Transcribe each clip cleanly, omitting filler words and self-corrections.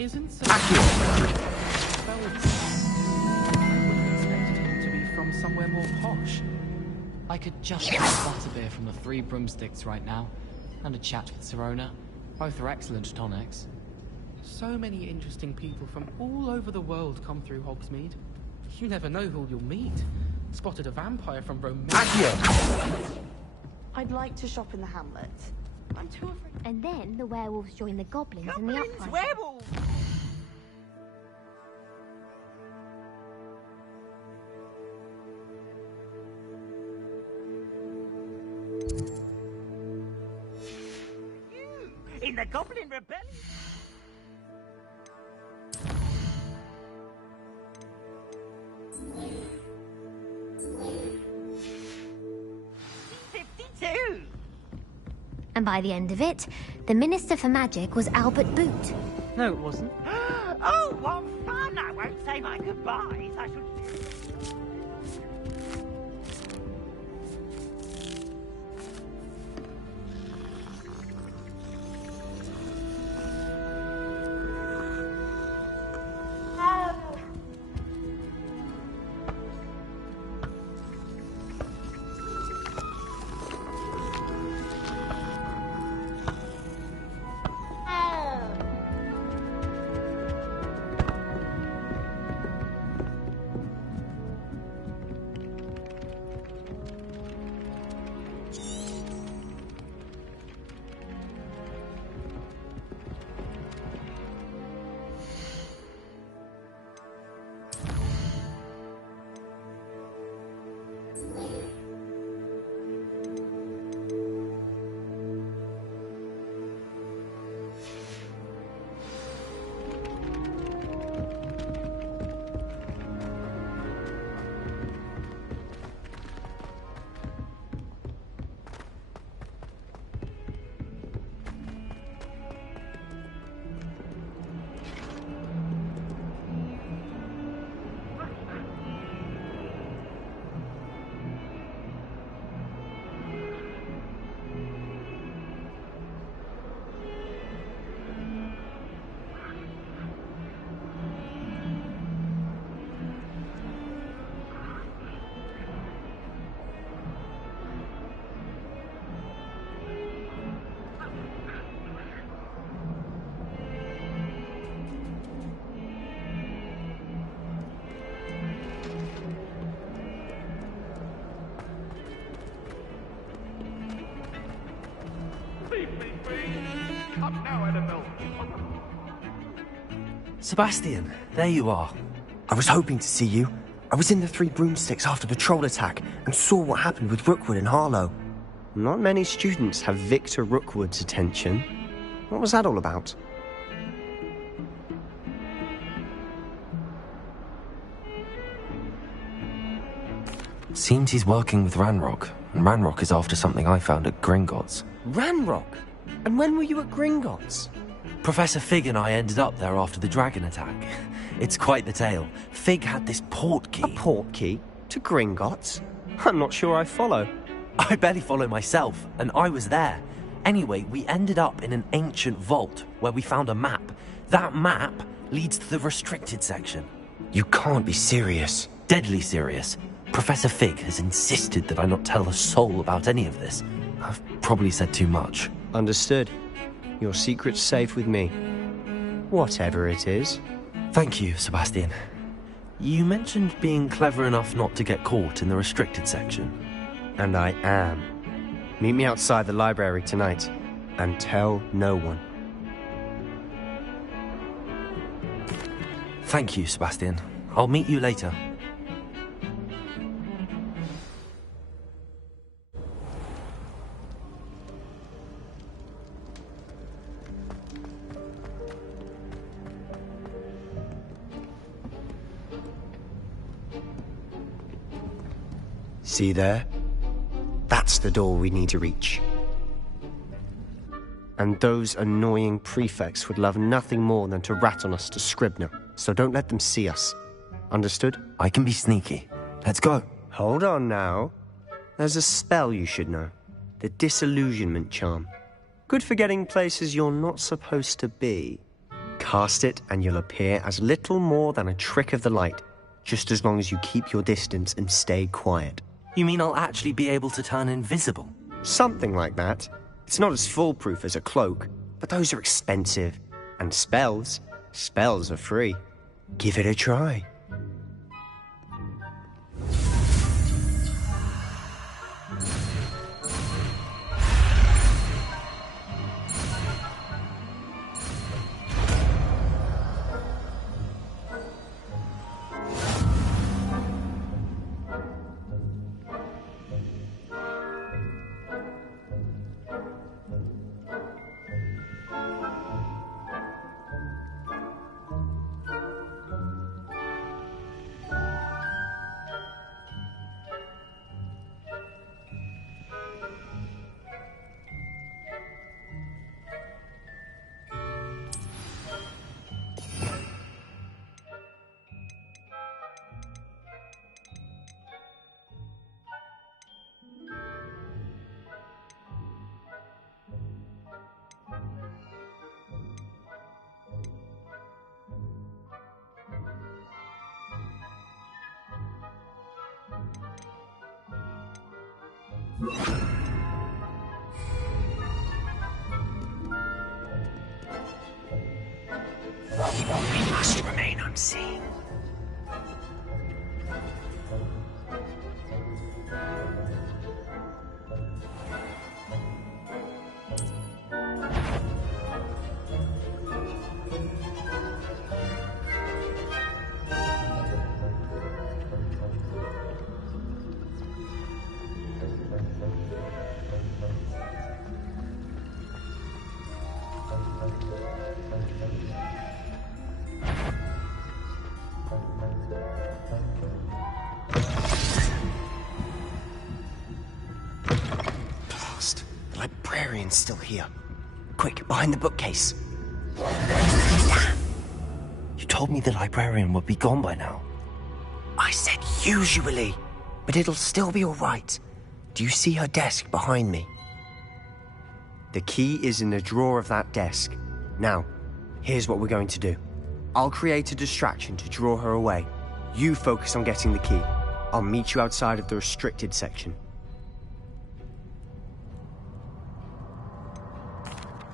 isn't so... I wouldn't expect him to be from somewhere more posh. I could just use butterbeer from the Three Broomsticks right now, and a chat with Sirona. Both are excellent tonics. So many interesting people from all over the world come through Hogsmeade. You never know who you'll meet. Spotted a vampire from Romania. I'd like to shop in the hamlet. I'm too afraid. And then the werewolves join the goblins in the uprising. Werewolves! You in the Goblin Rebellion? And by the end of it, the Minister for Magic was Albert Boot. No, it wasn't. Oh, what fun! I won't say my goodbyes. I should... Sebastian, there you are. I was hoping to see you. I was in the Three Broomsticks after the troll attack and saw what happened with Rookwood and Harlow. Not many students have Victor Rookwood's attention. What was that all about? Seems he's working with Ranrock, and Ranrock is after something I found at Gringotts. Ranrock? And when were you at Gringotts? Professor Fig and I ended up there after the dragon attack. It's quite the tale. Fig had this portkey. A portkey? To Gringotts? I'm not sure I follow. I barely follow myself, and I was there. Anyway, we ended up in an ancient vault where we found a map. That map leads to the restricted section. You can't be serious. Deadly serious. Professor Fig has insisted that I not tell a soul about any of this. I've probably said too much. Understood. Your secret's safe with me. Whatever it is. Thank you, Sebastian. You mentioned being clever enough not to get caught in the restricted section. And I am. Meet me outside the library tonight, and tell no one. Thank you, Sebastian. I'll meet you later. See there? That's the door we need to reach. And those annoying prefects would love nothing more than to rat on us to Scribner, so don't let them see us. Understood? I can be sneaky. Let's go. Hold on now. There's a spell you should know. The Disillusionment Charm. Good for getting places you're not supposed to be. Cast it and you'll appear as little more than a trick of the light, just as long as you keep your distance and stay quiet. You mean I'll actually be able to turn invisible? Something like that. It's not as foolproof as a cloak, but those are expensive. And spells are free. Give it a try. We must remain unseen. Librarian's still here. Quick, behind the bookcase. You told me the librarian would be gone by now. I said usually, but it'll still be all right. Do you see her desk behind me? The key is in the drawer of that desk. Now, here's what we're going to do. I'll create a distraction to draw her away. You focus on getting the key. I'll meet you outside of the restricted section.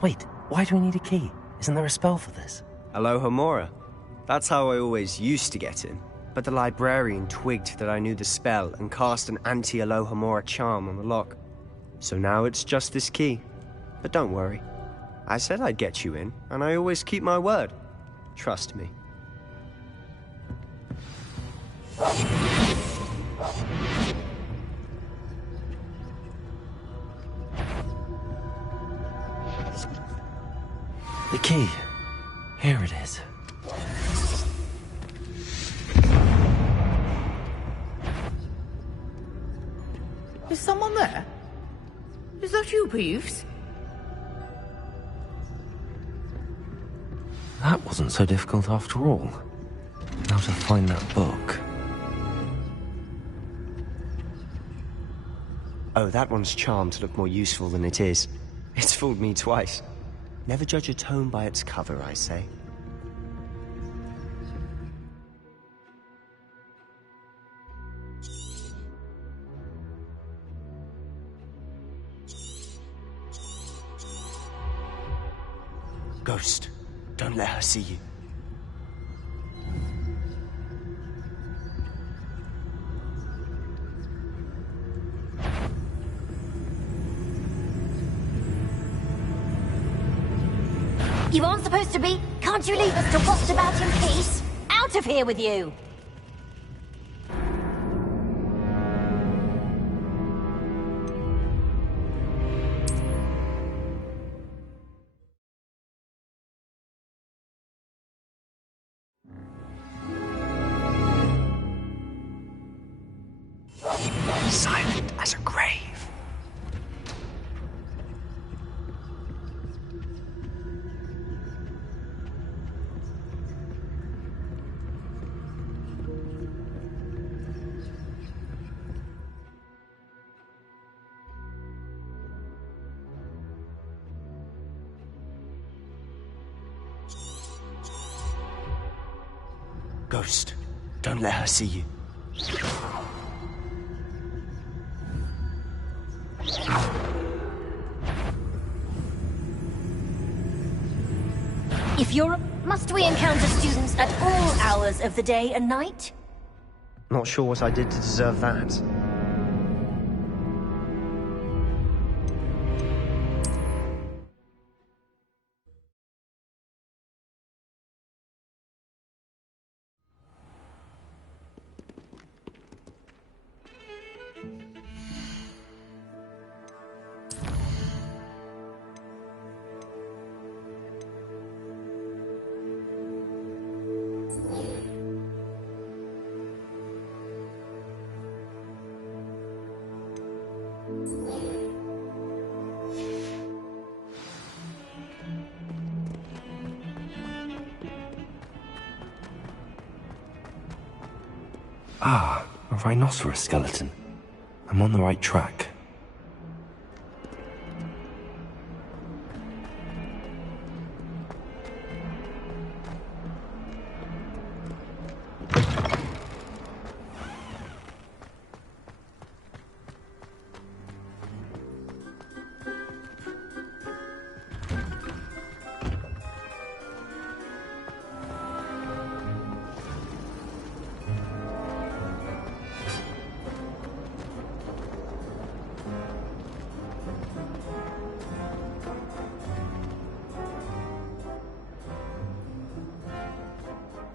Wait, why do we need a key? Isn't there a spell for this? Alohomora. That's how I always used to get in. But the librarian twigged that I knew the spell and cast an anti-Alohomora charm on the lock. So now it's just this key. But don't worry. I said I'd get you in, and I always keep my word. Trust me. The key. Here it is. Is someone there? Is that you, Peeves? That wasn't so difficult after all. Now to find that book. Oh, that one's charmed to look more useful than it is. It's fooled me twice. Never judge a tome by its cover, I say. Ghost, don't let her see you. You aren't supposed to be. Can't you leave us to waft about in peace? Out of here with you! Silent as a grave. ghost. Don't let her see you. If you're... Must we encounter students at all hours of the day and night? Not sure what I did to deserve that. Ah, a rhinoceros skeleton. I'm on the right track.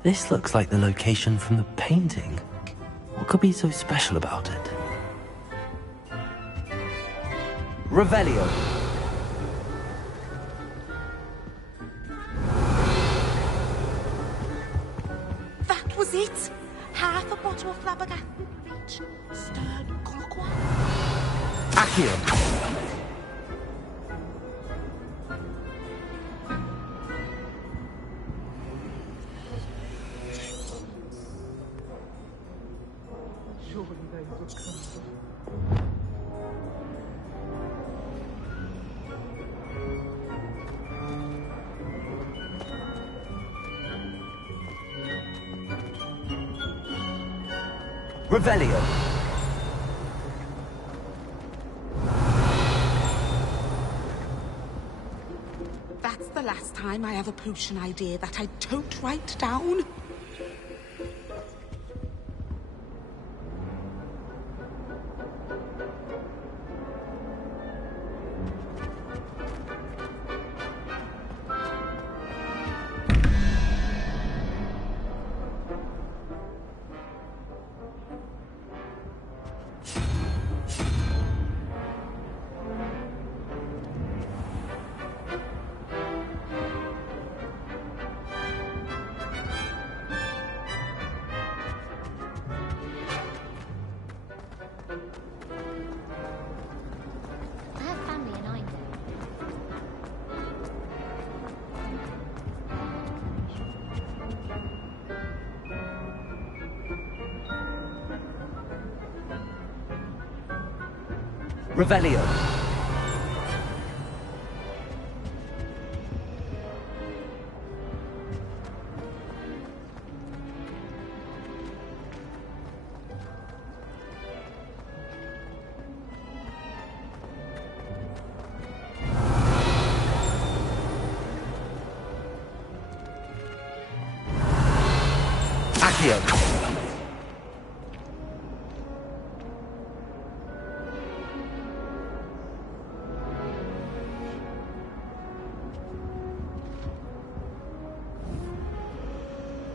This looks like the location from the painting. What could be so special about it? Revelio. That was it! Half a bottle of flabbergasted bleach, stirred clockwise. Accio. Revelio. That's the last time I have a potion idea that I don't write down. I have family in Ireland. Revelio. Accio.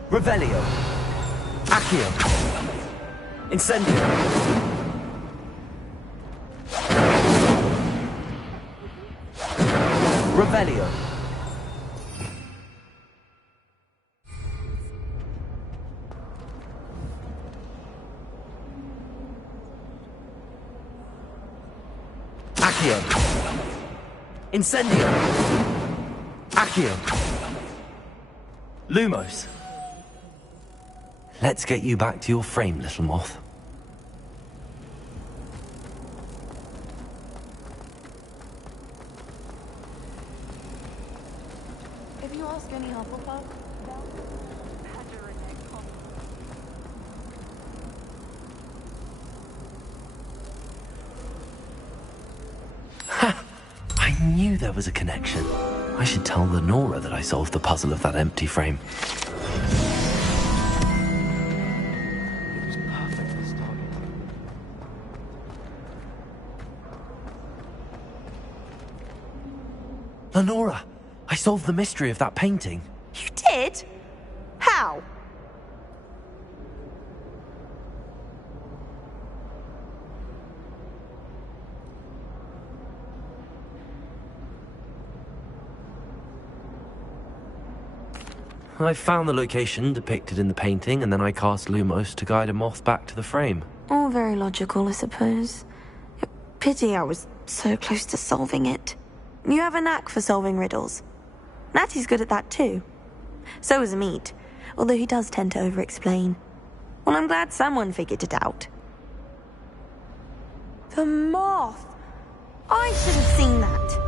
Revelio. Accio. Incendio. Revelio. Accio. Incendio. Accio. Lumos. Let's get you back to your frame, little moth. If you ask any Hufflepuff, they'll... knew there was a connection. I should tell Lenora that I solved the puzzle of that empty frame. It was perfect for starting. Lenora, I solved the mystery of that painting. You did? How? I found the location depicted in the painting, and then I cast Lumos to guide a moth back to the frame. All very logical, I suppose. Pity I was so close to solving it. You have a knack for solving riddles. Natty's good at that too. So is Meat, although he does tend to over-explain. Well, I'm glad someone figured it out. The moth! I should have seen that.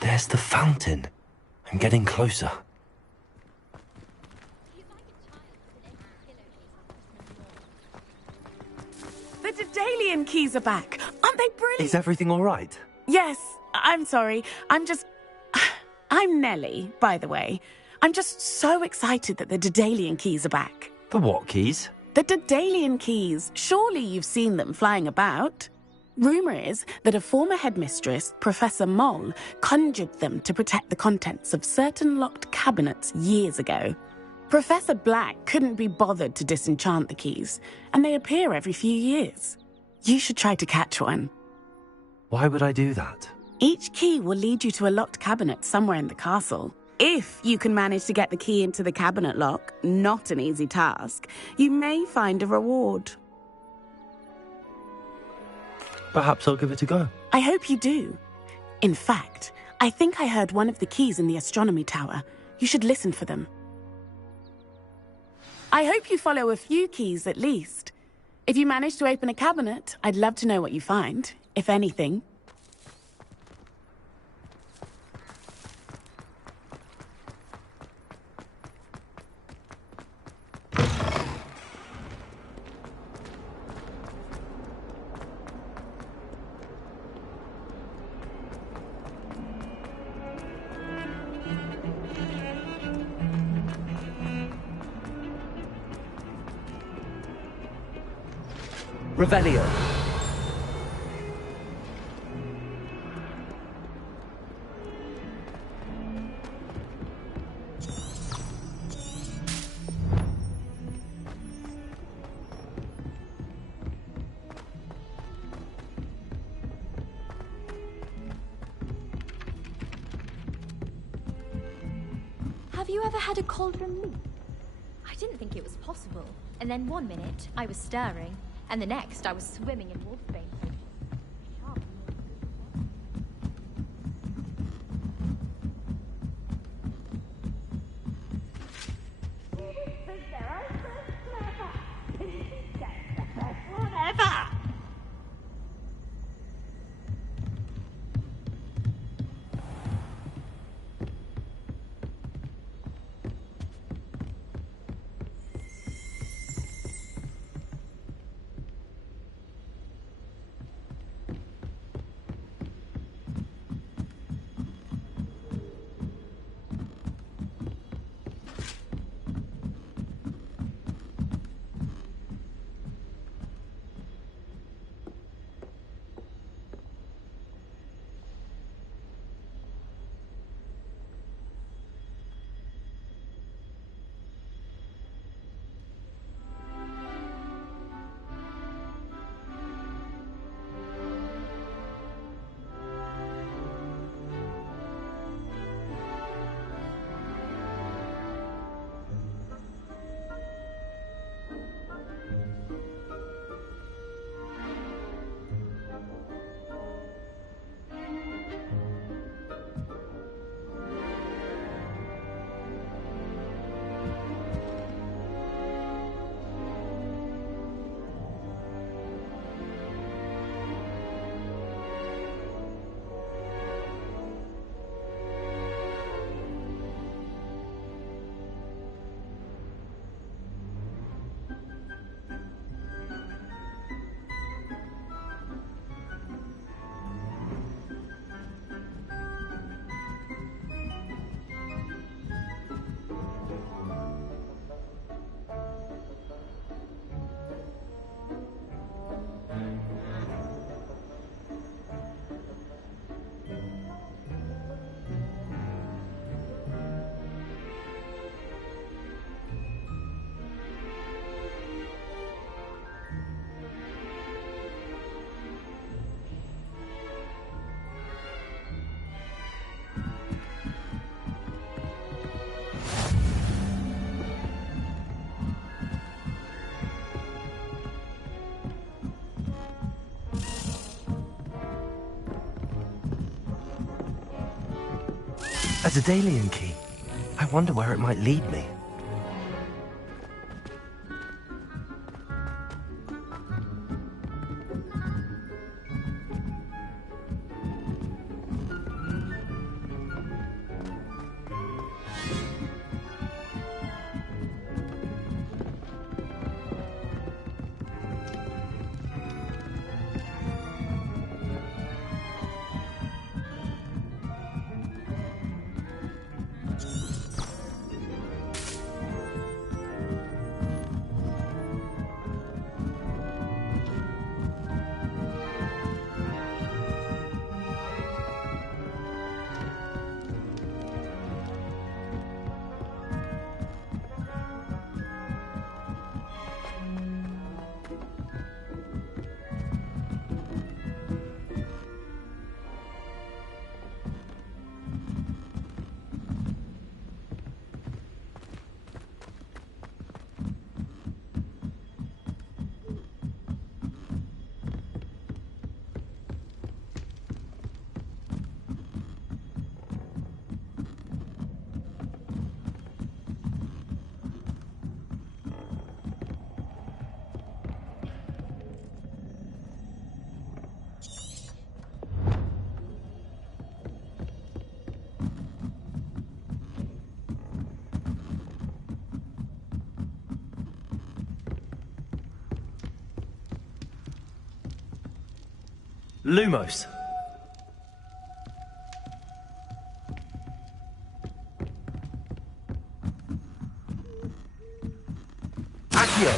There's the fountain. I'm getting closer. The Daedalian keys are back. Aren't they brilliant? Is everything all right? Yes, I'm sorry. I'm Nellie, by the way. I'm just so excited that the Daedalian keys are back. The what keys? The Daedalian keys. Surely you've seen them flying about. Rumour is that a former headmistress, Professor Moll, conjured them to protect the contents of certain locked cabinets years ago. Professor Black couldn't be bothered to disenchant the keys, and they appear every few years. You should try to catch one. Why would I do that? Each key will lead you to a locked cabinet somewhere in the castle. If you can manage to get the key into the cabinet lock, not an easy task, you may find a reward. Perhaps I'll give it a go. I hope you do. In fact, I think I heard one of the keys in the astronomy tower. You should listen for them. I hope you follow a few keys at least. If you manage to open a cabinet, I'd love to know what you find, if anything. Revelio. Have you ever had a cauldron leap? I didn't think it was possible. And then one minute, I was stirring, and the next, I was swimming in wolfbane. A Daedalian key. I wonder where it might lead me. Lumos. Accio.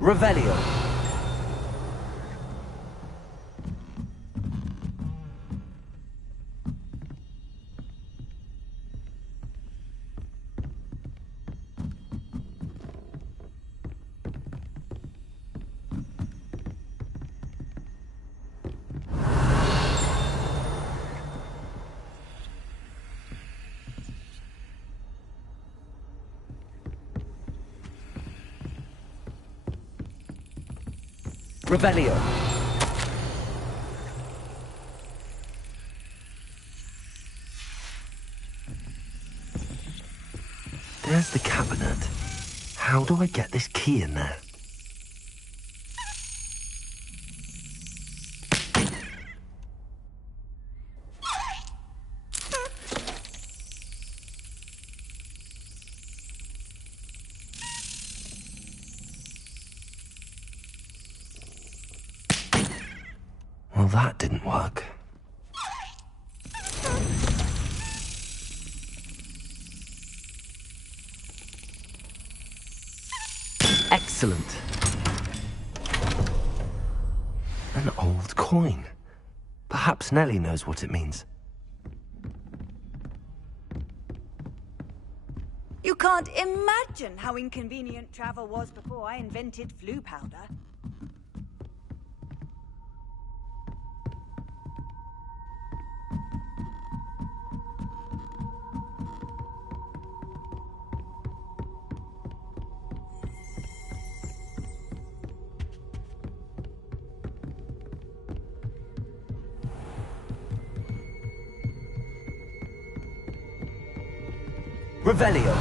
Revelio. Revelio. There's the cabinet. How do I get this key in there? Well, that didn't work. Excellent. An old coin. Perhaps Nellie knows what it means. You can't imagine how inconvenient travel was before I invented flu powder. Revelio.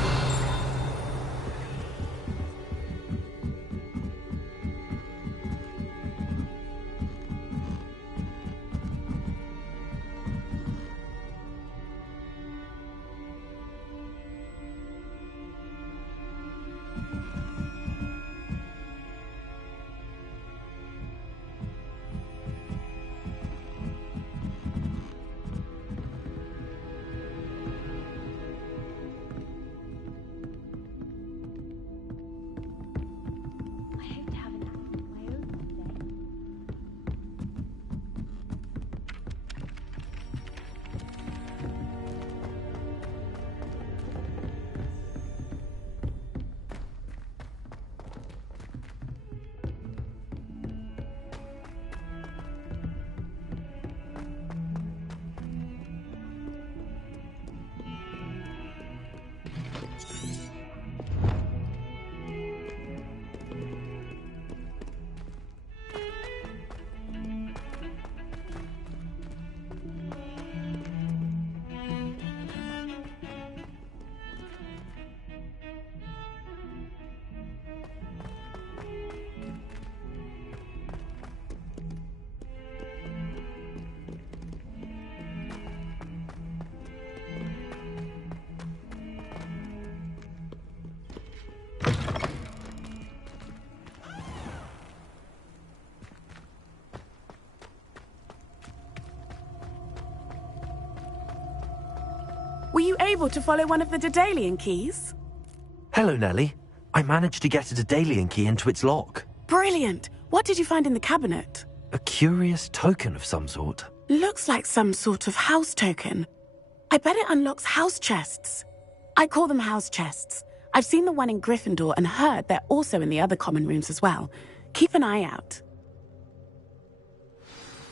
Were you able to follow one of the Daedalian keys? Hello, Nellie. I managed to get a Daedalian key into its lock. Brilliant! What did you find in the cabinet? A curious token of some sort. Looks like some sort of house token. I bet it unlocks house chests. I call them house chests. I've seen the one in Gryffindor and heard they're also in the other common rooms as well. Keep an eye out.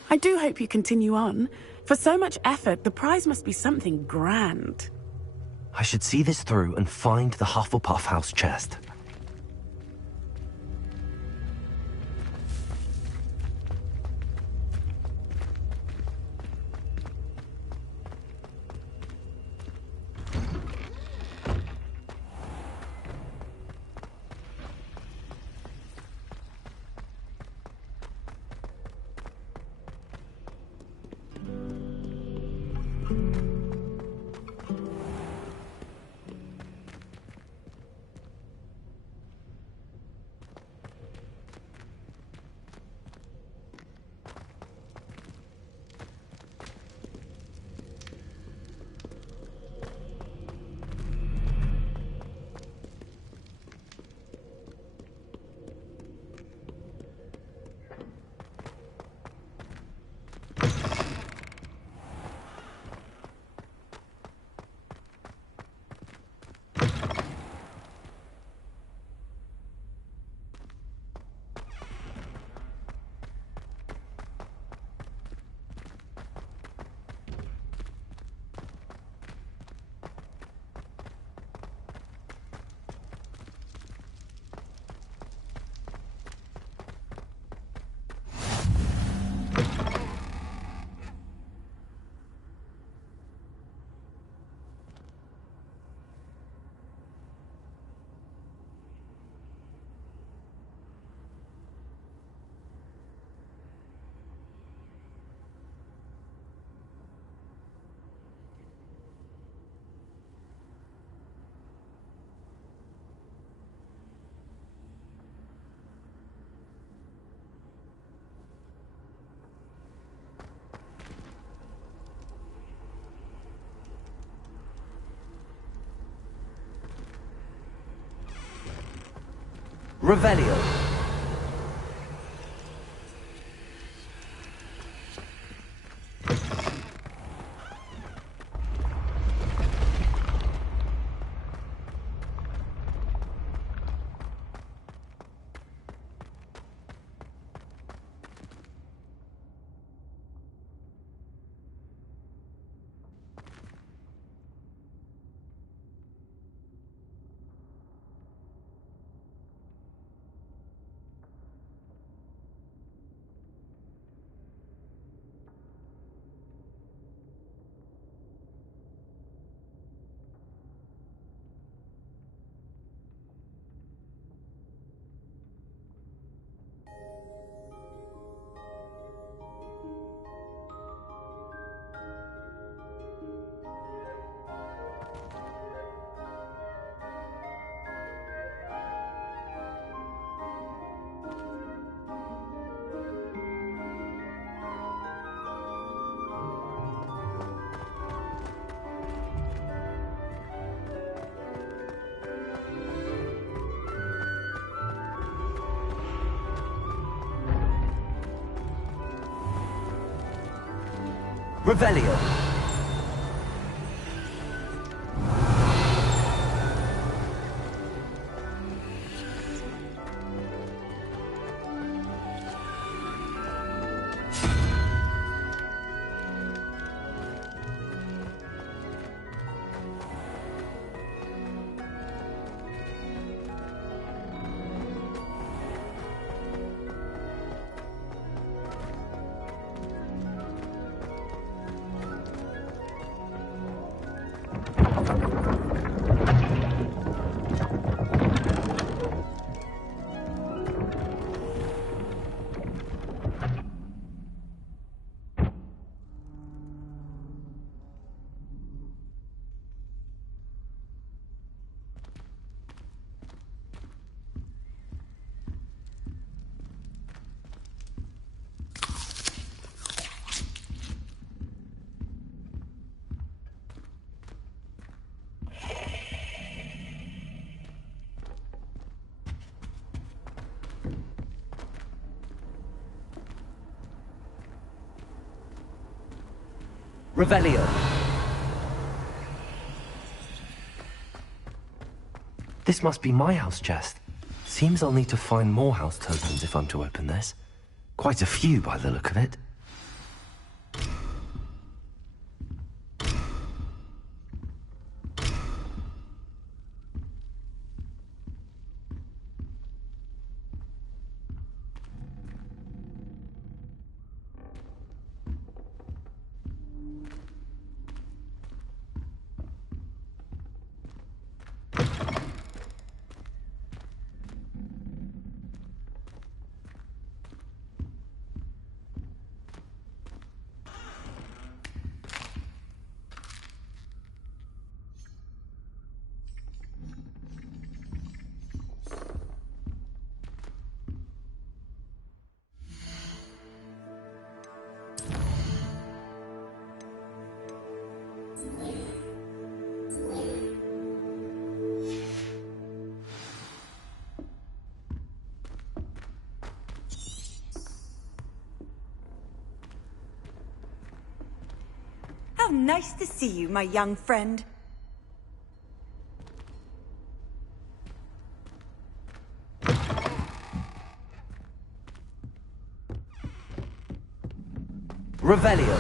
I do hope you continue on. For so much effort, the prize must be something grand. I should see this through and find the Hufflepuff house chest. Revelio. Revelio. Revelio. This must be my house chest. Seems I'll need to find more house tokens if I'm to open this. Quite a few by the look of it. How nice to see you, my young friend. Revelio.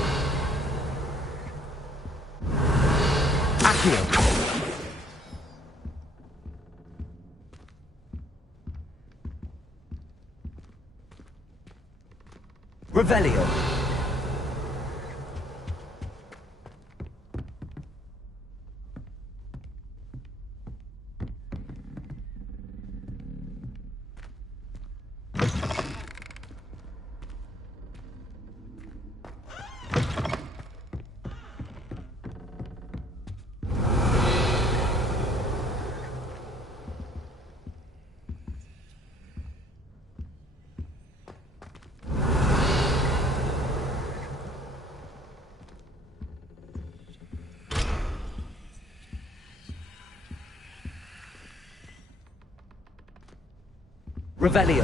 Accio. Revelio. Revelio.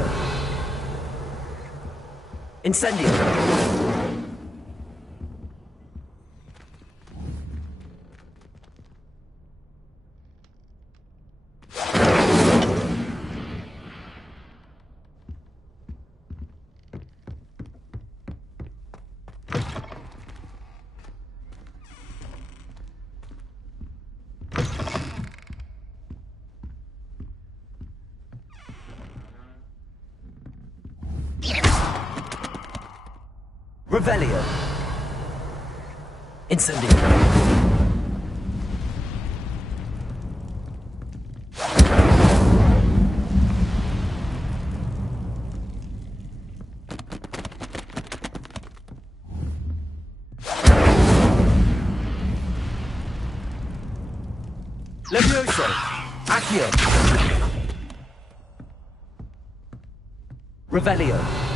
Incendio. Revelio. Incendio. Levioso. Accio. Revelio.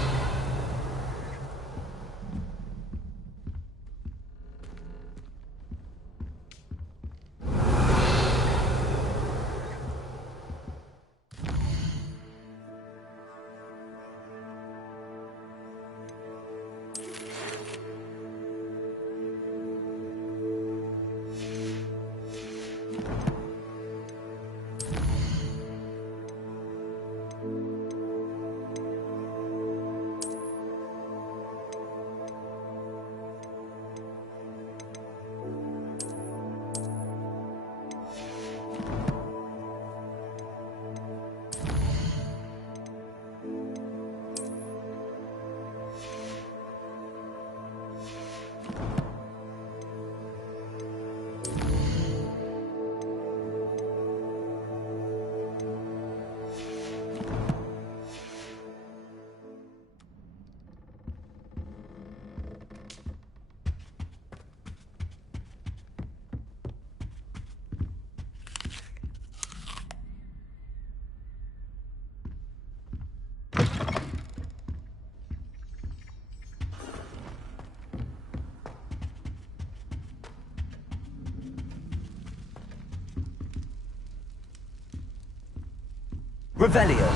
Revelio.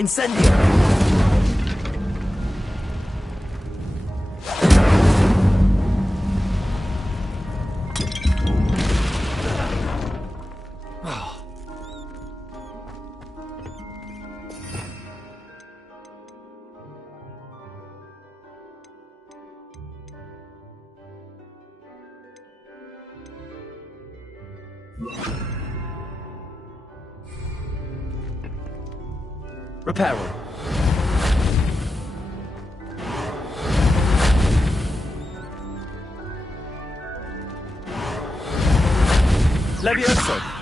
Incendio! Reparo. Levioso.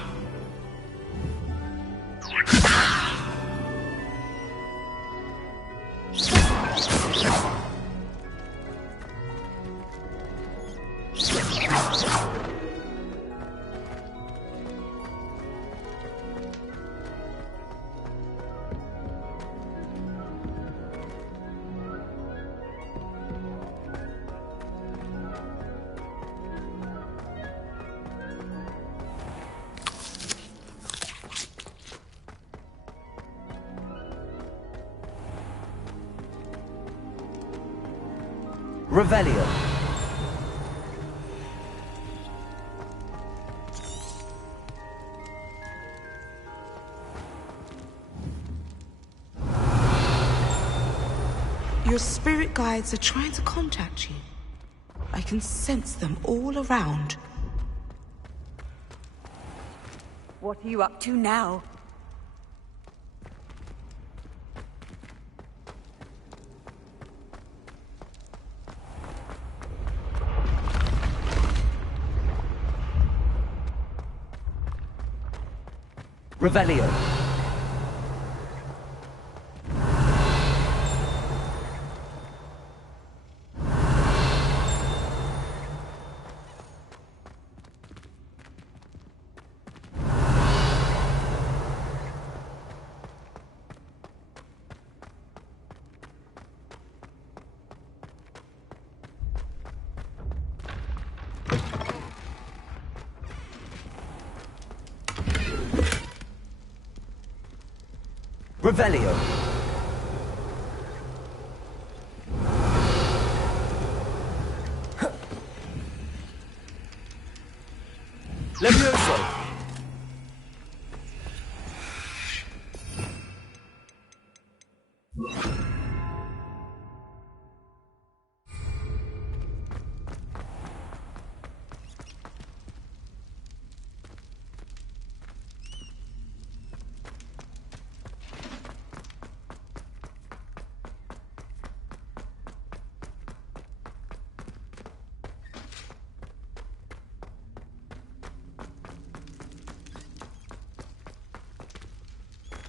Revelio. Your spirit guides are trying to contact you. I can sense them all around. What are you up to now? Revelio. Revelio. Levioso.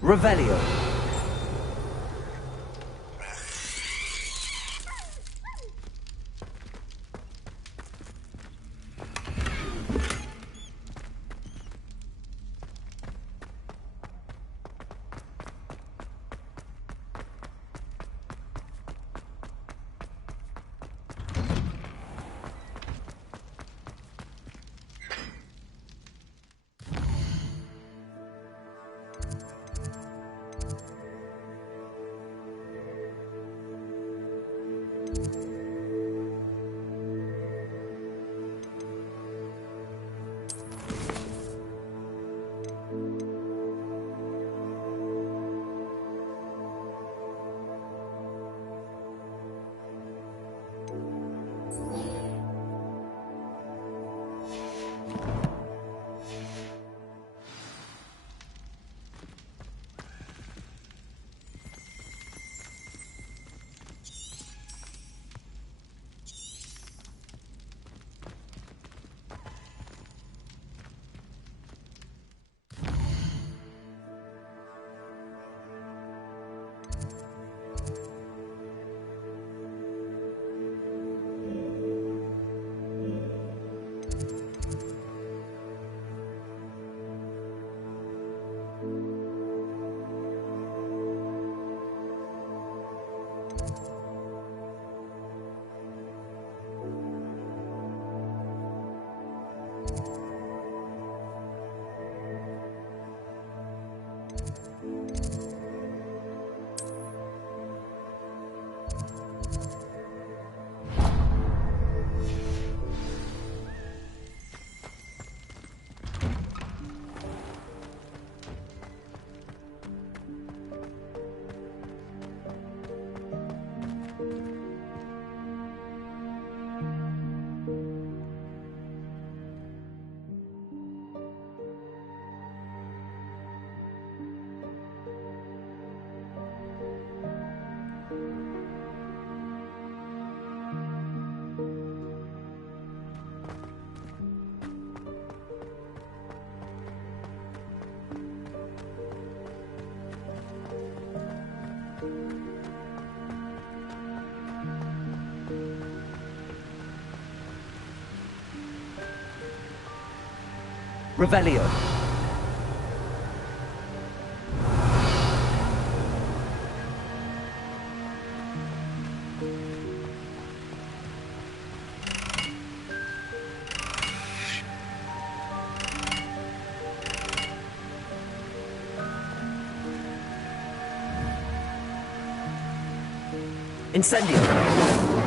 Revelio. Revelio. Incendio.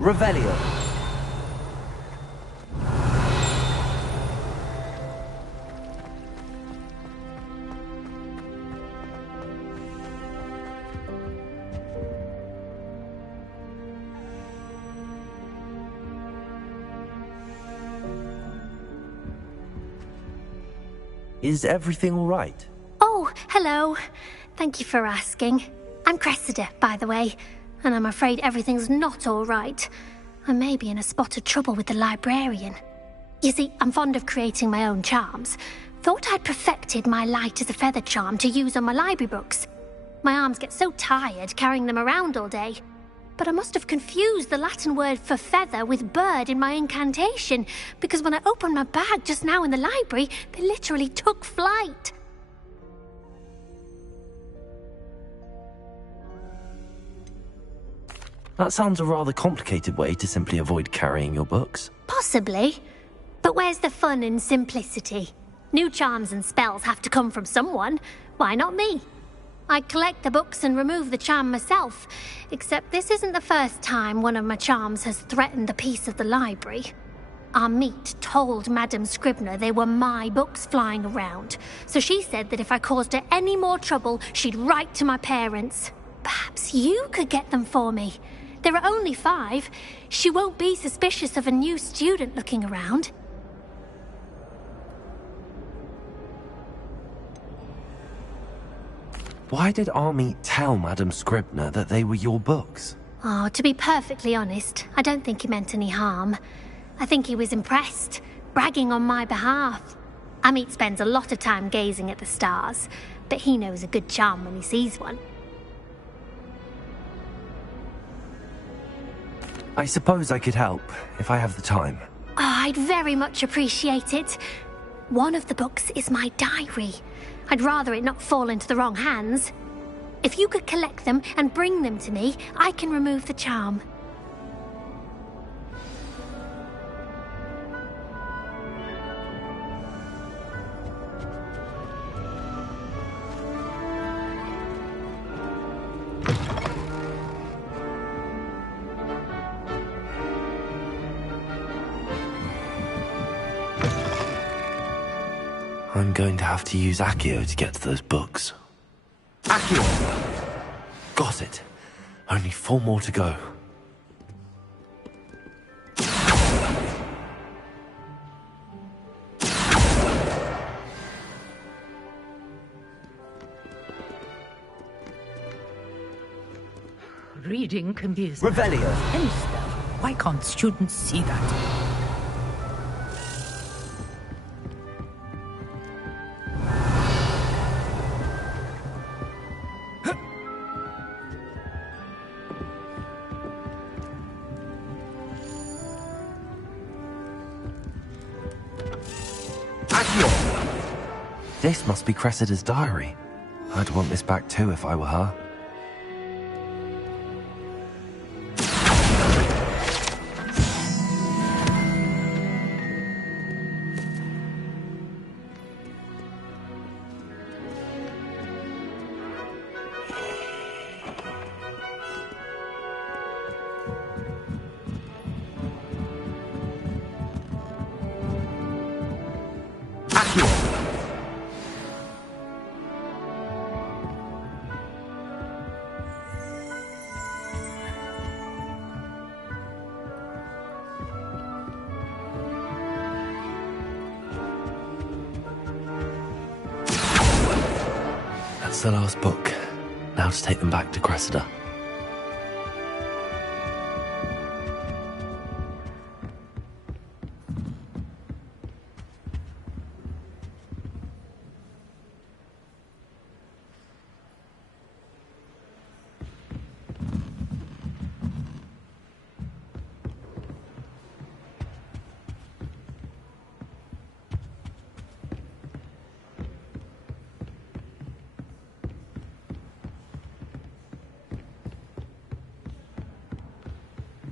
Revelio. Is everything all right? Oh, hello. Thank you for asking. I'm Cressida, by the way, and I'm afraid everything's not all right. I may be in a spot of trouble with the librarian. You see, I'm fond of creating my own charms. Thought I'd perfected my light as a feather charm to use on my library books. My arms get so tired carrying them around all day. But I must have confused the Latin word for feather with bird in my incantation, because when I opened my bag just now in the library, they literally took flight. That sounds a rather complicated way to simply avoid carrying your books. Possibly. But where's the fun in simplicity? New charms and spells have to come from someone. Why not me? I collect the books and remove the charm myself, except this isn't the first time one of my charms has threatened the peace of the library. Our meet told Madame Scribner they were my books flying around, so she said that if I caused her any more trouble, she'd write to my parents. Perhaps you could get them for me. There are only 5. She won't be suspicious of a new student looking around. Why did Army tell Madame Scribner that they were your books? Oh, to be perfectly honest, I don't think he meant any harm. I think he was impressed, bragging on my behalf. Amit spends a lot of time gazing at the stars, but he knows a good charm when he sees one. I suppose I could help, if I have the time. Oh, I'd very much appreciate it. One of the books is my diary. I'd rather it not fall into the wrong hands. If you could collect them and bring them to me, I can remove the charm. I'm going to have to use Accio to get to those books. Accio! Got it. Only 4 more to go. Reading can be as Revelio. any spell. Why can't students see that? Accio! This must be Cressida's diary. I'd want this back too if I were her. That's the last book. Now to take them back to Cressida.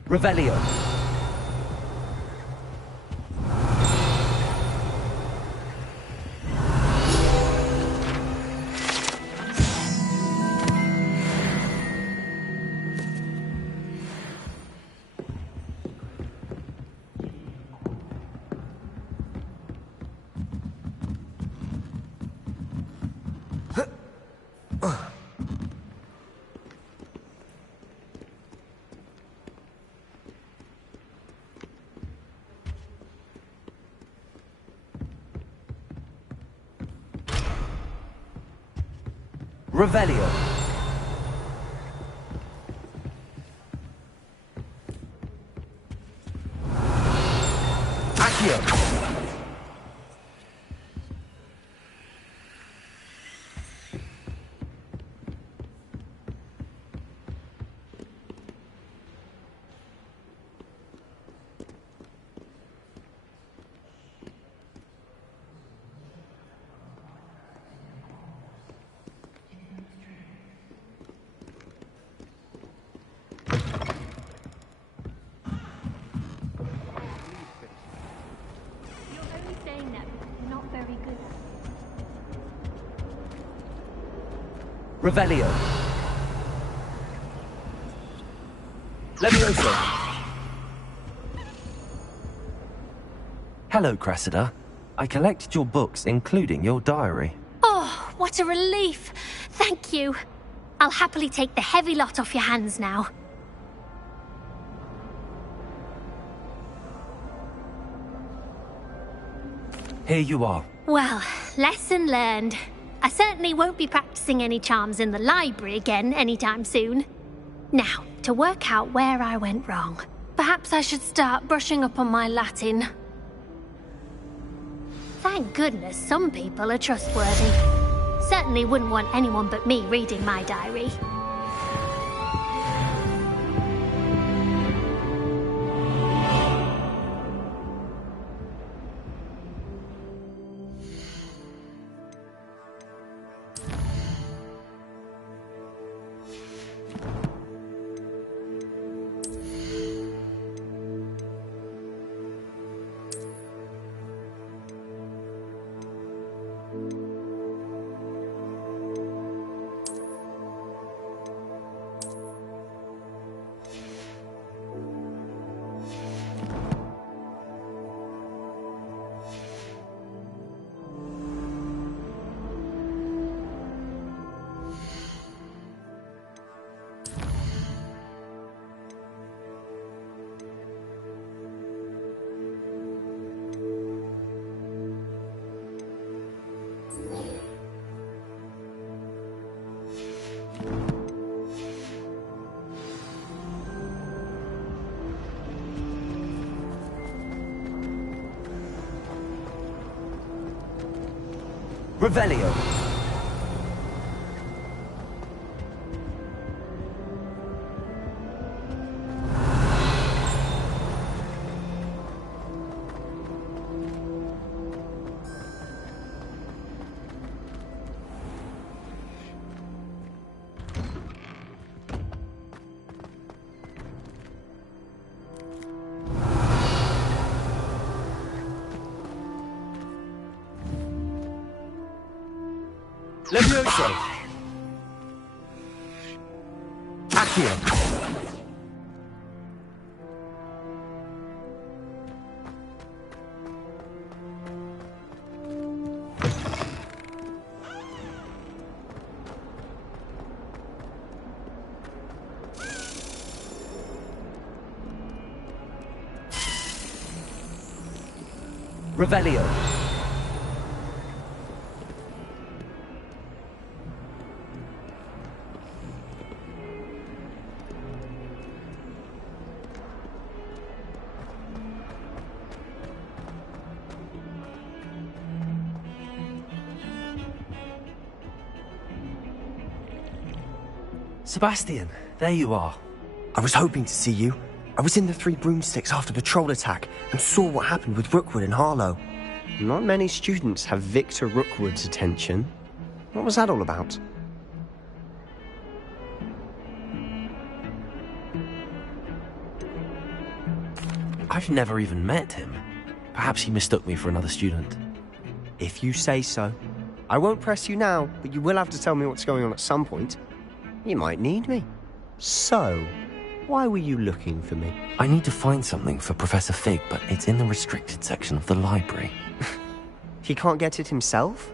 Revelio. Revelio. Accio. Revelio. Levioso. Hello, Cressida. I collected your books, including your diary. Oh, what a relief. Thank you. I'll happily take the heavy lot off your hands now. Here you are. Well, lesson learned. I certainly won't be practicing any charms in the library again anytime soon. Now, to work out where I went wrong. Perhaps I should start brushing up on my Latin. Thank goodness some people are trustworthy. Certainly wouldn't want anyone but me reading my diary. Revelio. Levioso! Accio! Revelio. Sebastian, there you are. I was hoping to see you. I was in the Three Broomsticks after the troll attack and saw what happened with Rookwood and Harlow. Not many students have Victor Rookwood's attention. What was that all about? I've never even met him. Perhaps he mistook me for another student. If you say so. I won't press you now, but you will have to tell me what's going on at some point. You might need me. So, why were you looking for me? I need to find something for Professor Fig, but it's in the restricted section of the library. He can't get it himself?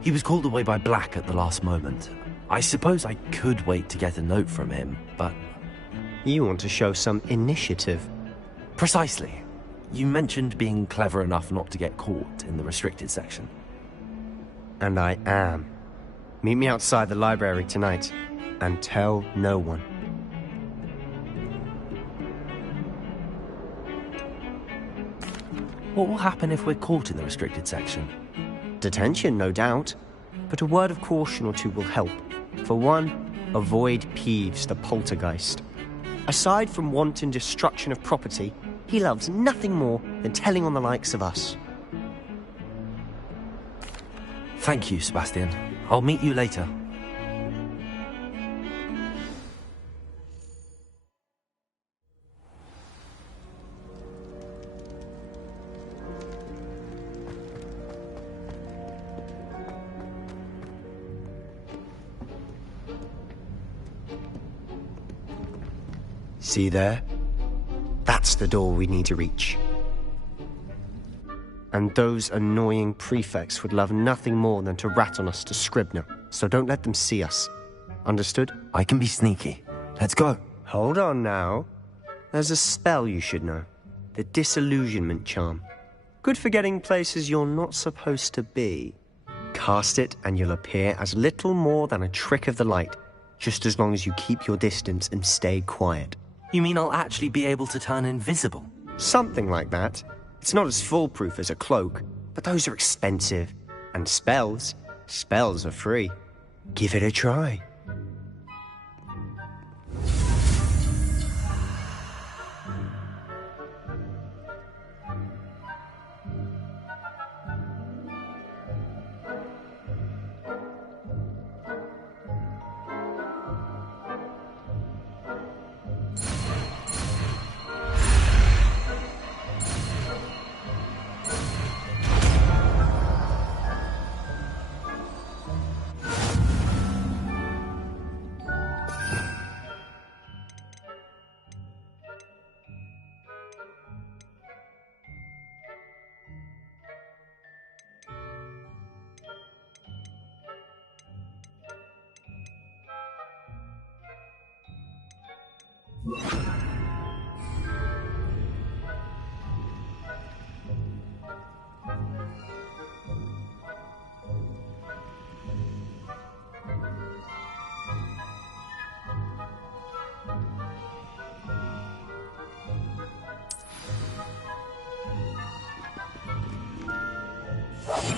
He was called away by Black at the last moment. I suppose I could wait to get a note from him, but... You want to show some initiative. Precisely. You mentioned being clever enough not to get caught in the restricted section. And I am. Meet me outside the library tonight, and tell no one. What will happen if we're caught in the restricted section? Detention, no doubt. But a word of caution or two will help. For one, avoid Peeves, the poltergeist. Aside from wanton destruction of property, he loves nothing more than telling on the likes of us. Thank you, Sebastian. I'll meet you later. See there? That's the door we need to reach. And those annoying prefects would love nothing more than to rat on us to Scribner, so don't let them see us. Understood? I can be sneaky. Let's go. Hold on now. There's a spell you should know. The Disillusionment Charm. Good for getting places you're not supposed to be. Cast it and you'll appear as little more than a trick of the light, just as long as you keep your distance and stay quiet. You mean I'll actually be able to turn invisible? Something like that. It's not as foolproof as a cloak, but those are expensive. And spells are free. Give it a try.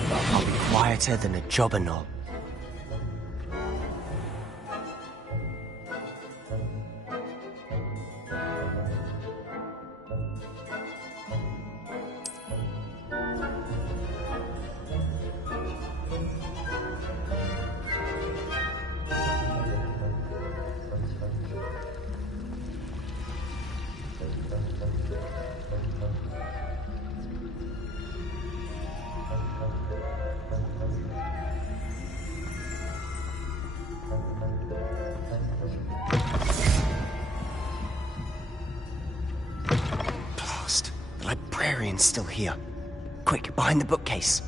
I'll be quieter than a jobberknoll. librarian's still here. Quick, behind the bookcase.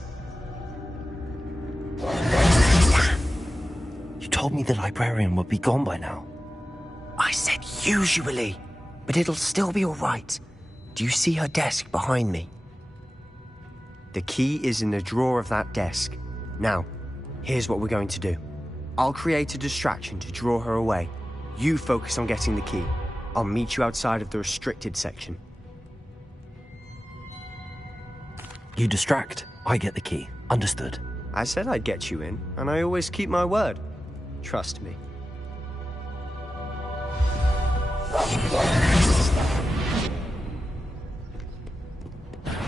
You told me the librarian would be gone by now. I said usually, but it'll still be all right. Do you see her desk behind me? The key is in the drawer of that desk. Now, here's what we're going to do. I'll create a distraction to draw her away. You focus on getting the key. I'll meet you outside of the restricted section. You distract, I get the key. Understood. I said I'd get you in, and I always keep my word. Trust me.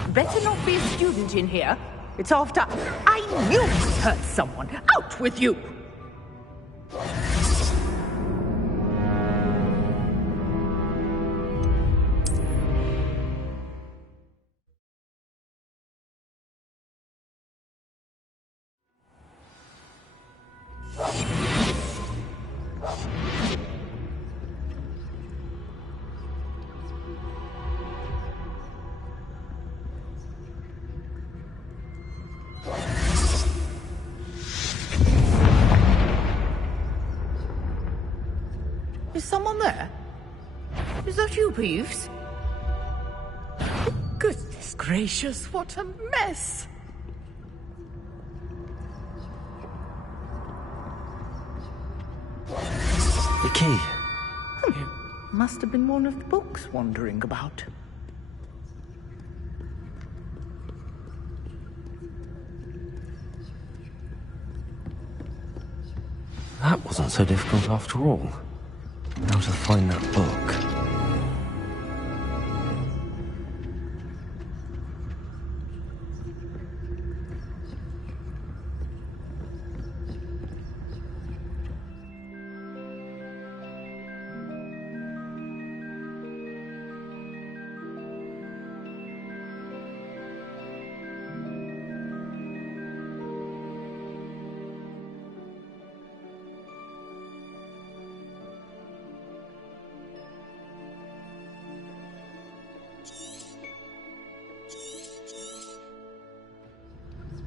Better not be a student in here. It's after I knew I hurt someone. Out with you! Is someone there? Is that you, Peeves? Goodness gracious, what a mess! The key. Must have been one of the books wandering about. That wasn't so difficult after all. How to find that book.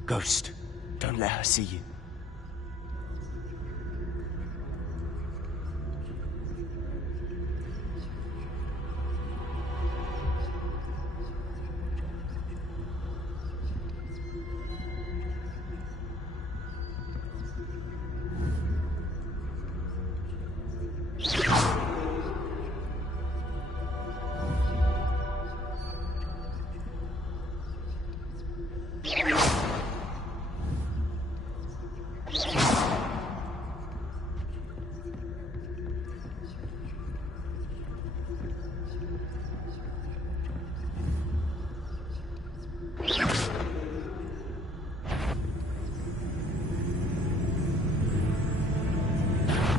Ghost, don't let her see you.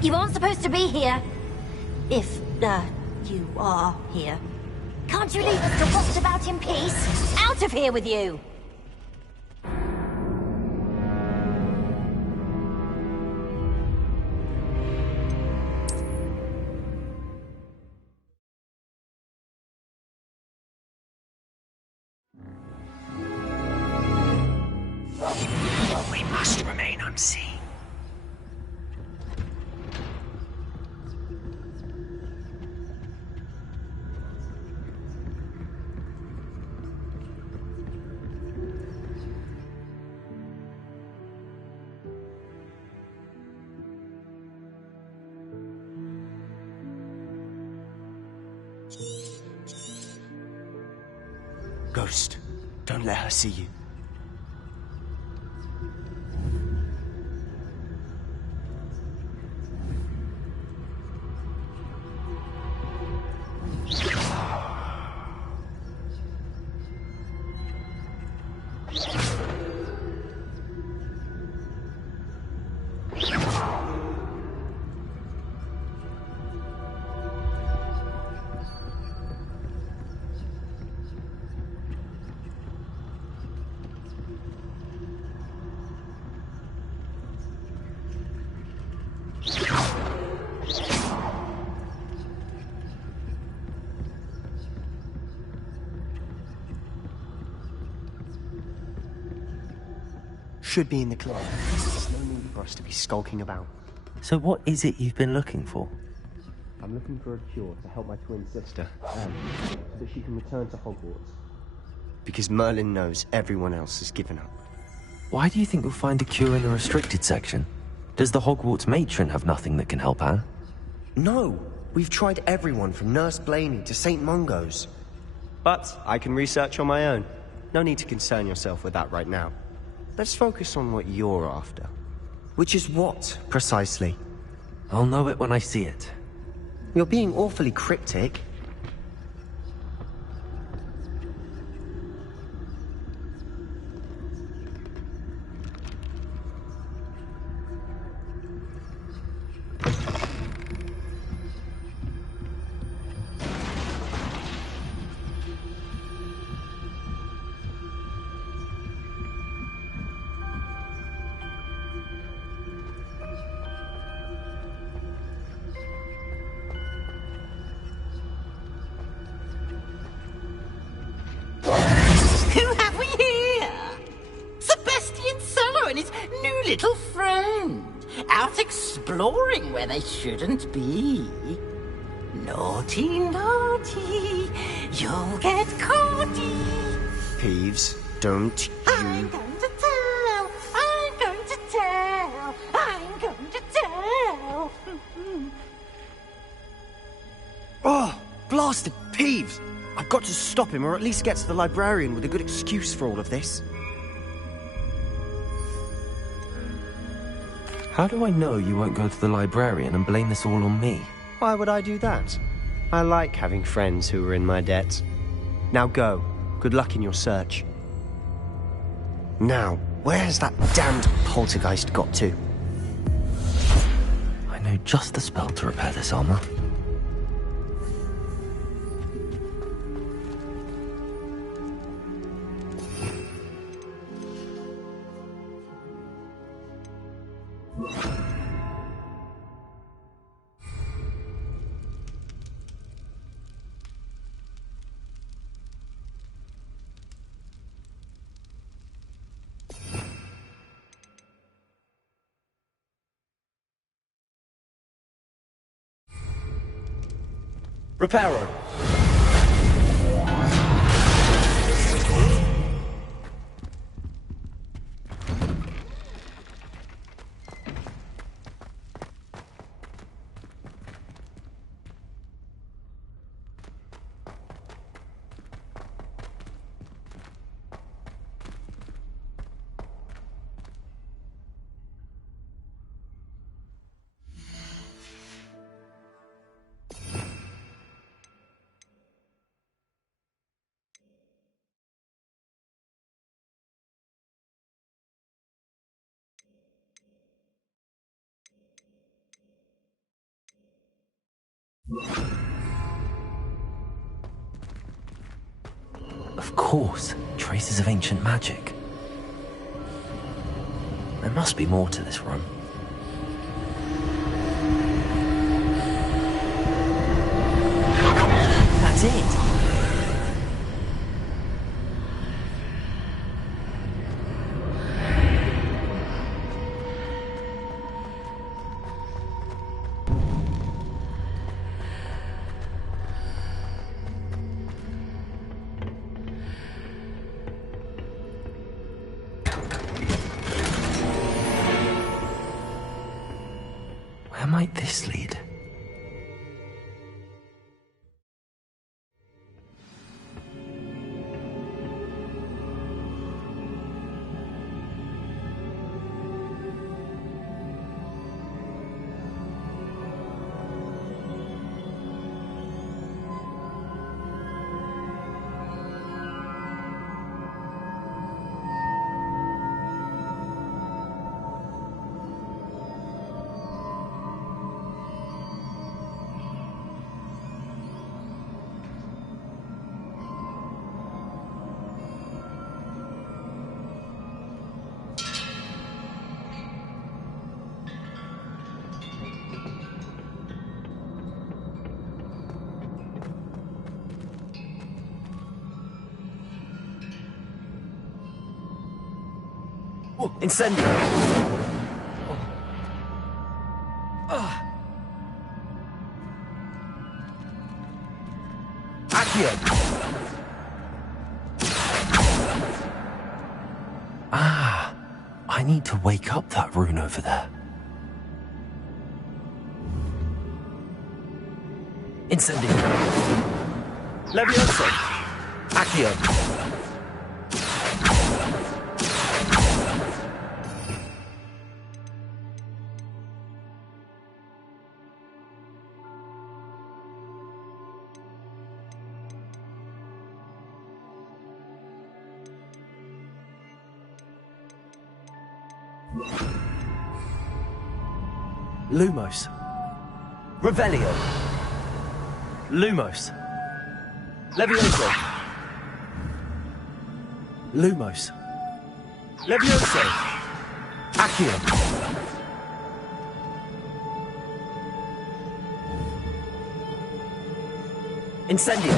You aren't supposed to be here. If, you are here. Can't you leave us to rot about in peace? Out of here with you! We must remain unseen. Ghost, don't let her see you. should be in the club. There's no need for us to be skulking about. So what is it you've been looking for? I'm looking for a cure to help my twin sister, Anne, so that she can return to Hogwarts. Because Merlin knows everyone else has given up. Why do you think you'll find a cure in the restricted section? Does the Hogwarts matron have nothing that can help Anne? No! We've tried everyone from Nurse Blaney to St. Mungo's. But I can research on my own. No need to concern yourself with that right now. Let's focus on what you're after. Which is what, precisely? I'll know it when I see it. You're being awfully cryptic. Who have we here? Sebastian Sallow and his new little friend. Out exploring where they shouldn't be. Naughty, naughty. You'll get caughty. Peeves, don't I'm going to tell. I'm going to tell. I'm going to tell. Oh, blasted Peeves! I've got to stop him, or at least get to the librarian with a good excuse for all of this. How do I know you won't go to the librarian and blame this all on me? Why would I do that? I like having friends who are in my debt. Now go. Good luck in your search. Now, where has that damned poltergeist got to? I know just the spell to repair this armor. Reparo. Of course, traces of ancient magic. There must be more to this room. That's it! Where might this lead? Incendio! Accio! Ah, I need to wake up that rune over there. Incendio! Levioso! Accio! Lumos. Revelio. Lumos. Levioso. Lumos. Levioso. Accio. Incendio.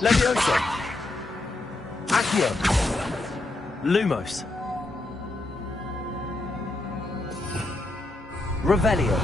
Levioso. Accio. Lumos. Revelio.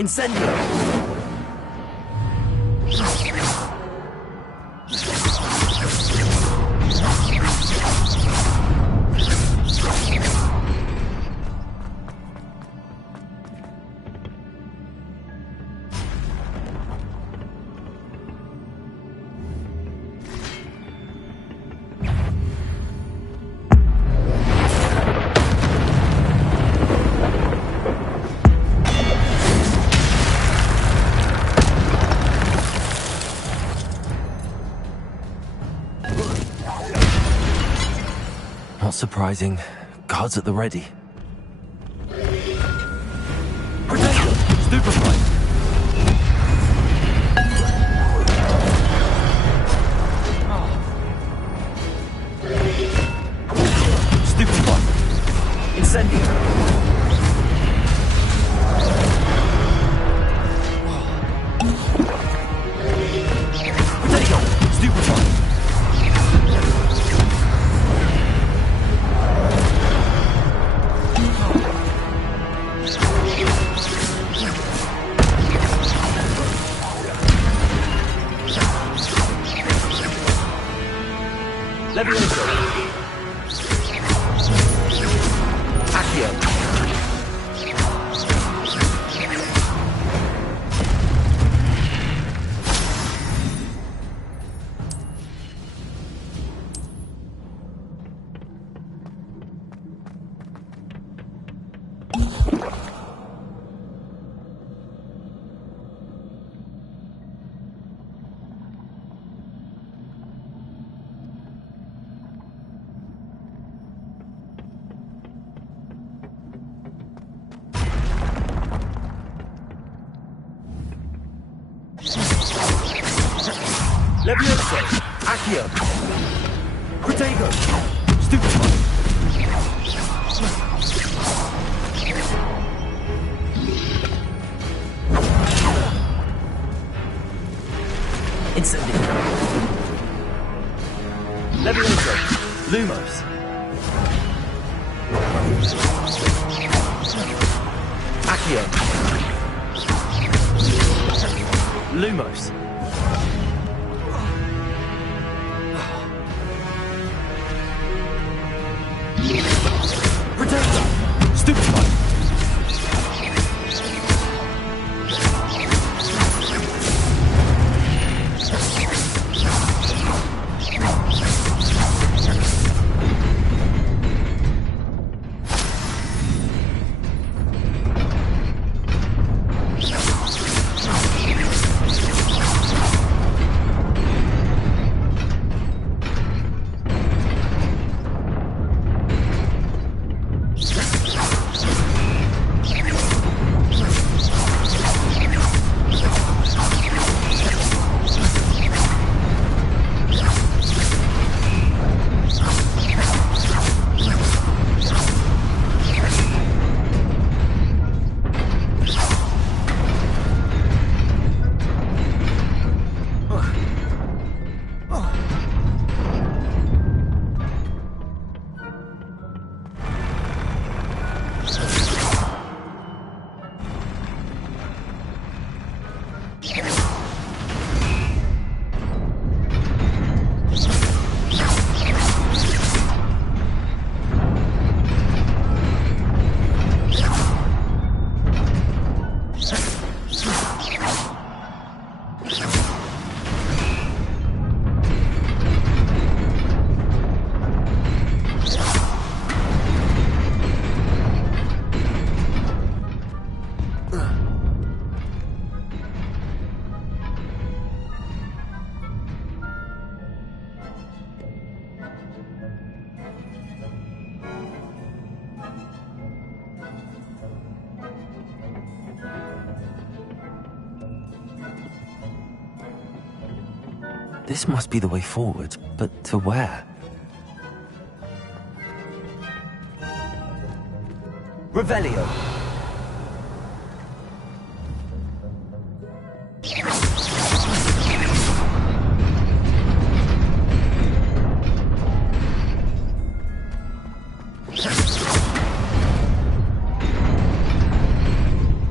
Incendio! Not surprising. Guards at the ready. Protect! Stupefy! Stupefy! Incendio! Protego! Stupefy! Levioso. Accio. Levioso! Accio! Protego! Stupefy! Incendio! Levioso! Lumos! Accio! Lumos! Protector! Stupefy! This must be the way forward, but to where? Revelio!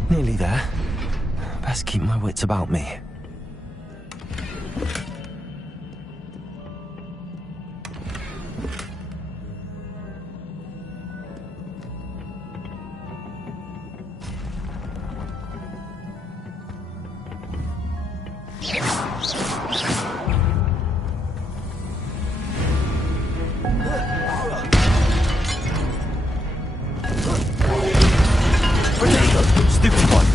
Nearly there. Best keep my wits about me. Stupid one!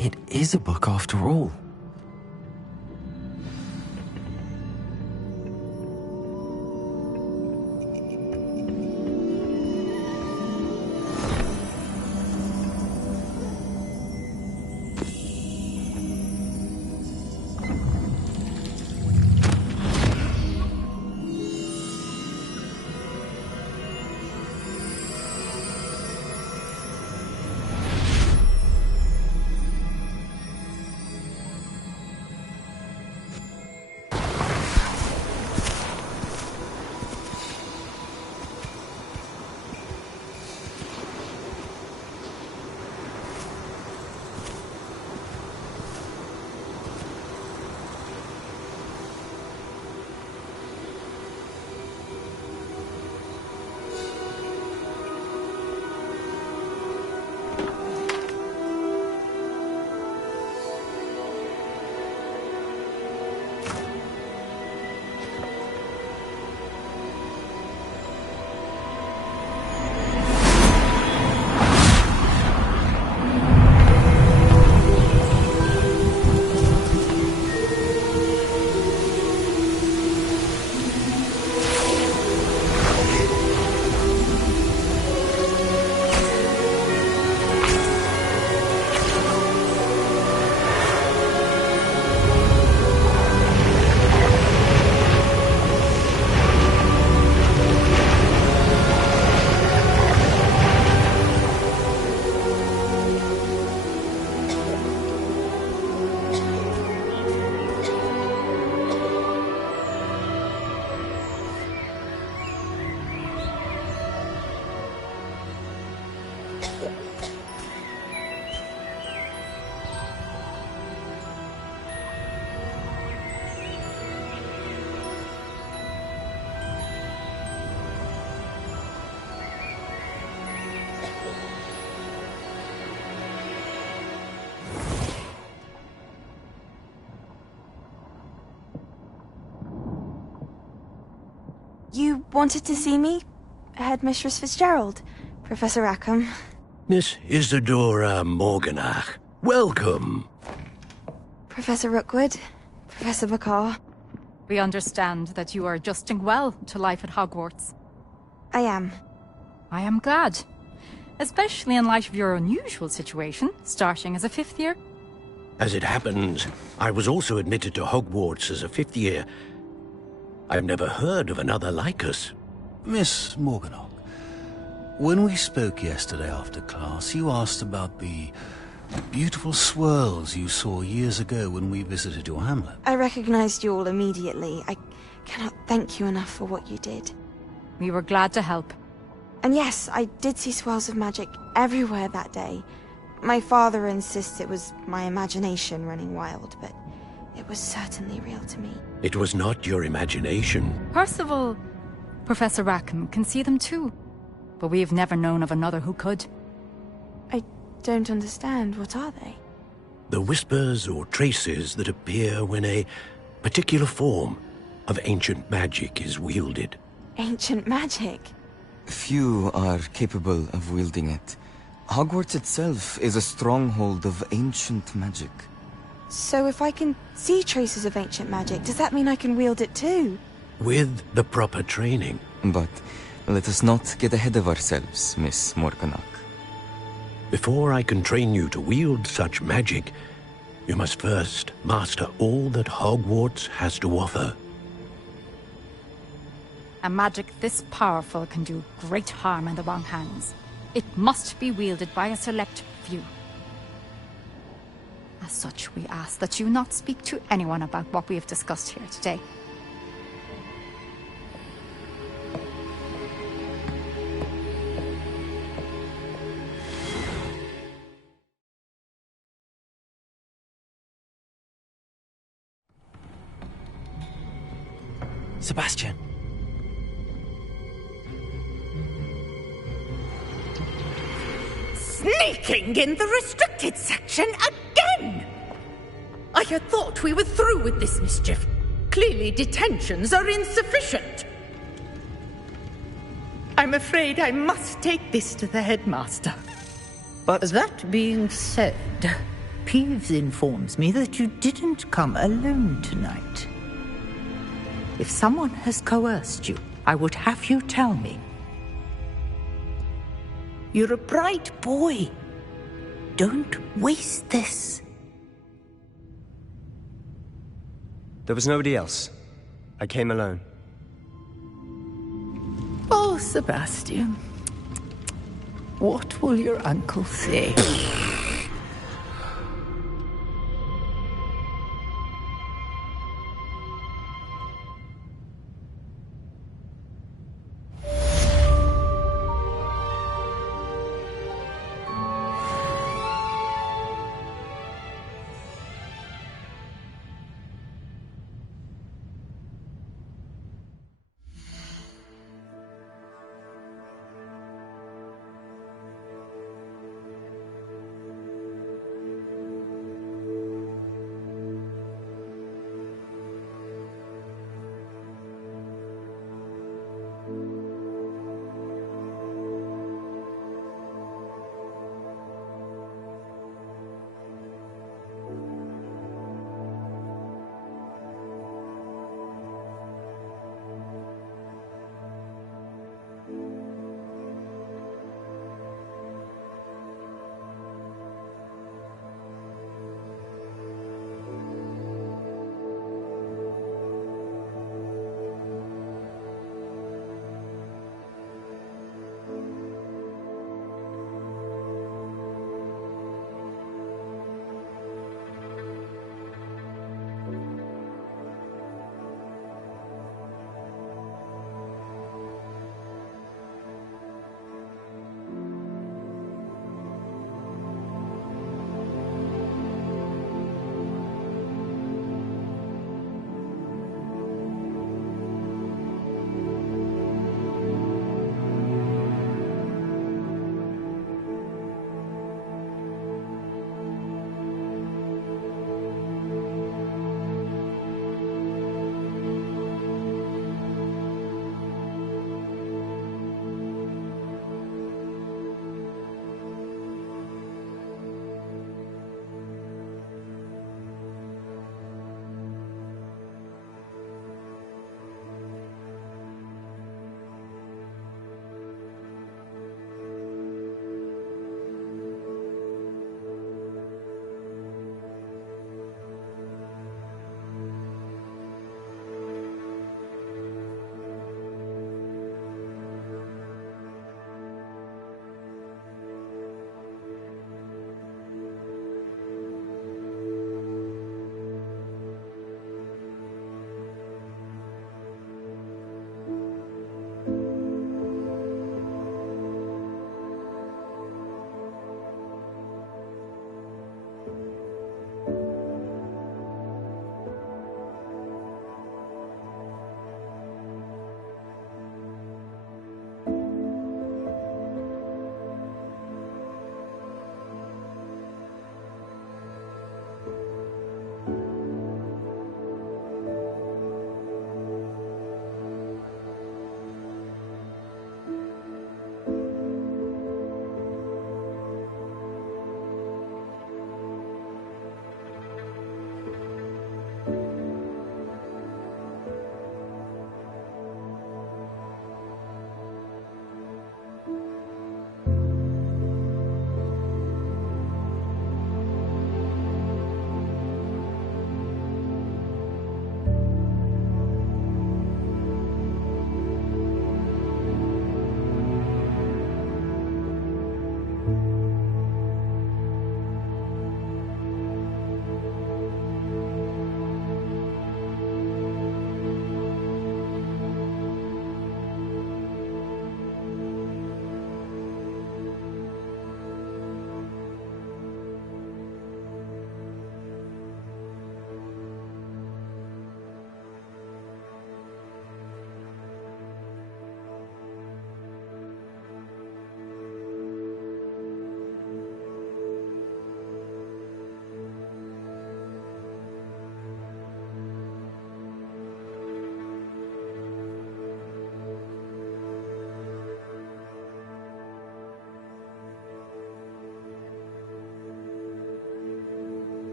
It is a book after all. You wanted to see me? Headmistress Fitzgerald? Professor Rackham? Miss Isadora Morganach, welcome. Professor Rookwood? Professor Bakar? We understand that you are adjusting well to life at Hogwarts. I am. I am glad. Especially in light of your unusual situation, starting as a 5th year. As it happens, I was also admitted to Hogwarts as a 5th year. I've never heard of another like us. Miss Morganach, when we spoke yesterday after class, you asked about the beautiful swirls you saw years ago when we visited your hamlet. I recognized you all immediately. I cannot thank you enough for what you did. We were glad to help. And yes, I did see swirls of magic everywhere that day. My father insists it was my imagination running wild, but it was certainly real to me. It was not your imagination. Percival, Professor Rackham can see them too. But we have never known of another who could. I don't understand. What are they? The whispers or traces that appear when a particular form of ancient magic is wielded. Ancient magic? Few are capable of wielding it. Hogwarts itself is a stronghold of ancient magic. So if I can see traces of ancient magic, does that mean I can wield it too? With the proper training. But let us not get ahead of ourselves, Miss Morganach. Before I can train you to wield such magic, you must first master all that Hogwarts has to offer. A magic this powerful can do great harm in the wrong hands. It must be wielded by a select few. As such, we ask that you not speak to anyone about what we have discussed here today. Sebastian. Sneaking in the restricted section again! I had thought we were through with this mischief. Clearly detentions are insufficient. I'm afraid I must take this to the headmaster. But that being said, Peeves informs me that you didn't come alone tonight. If someone has coerced you, I would have you tell me. You're a bright boy. Don't waste this. There was nobody else. I came alone. Oh, Sebastian. What will your uncle say?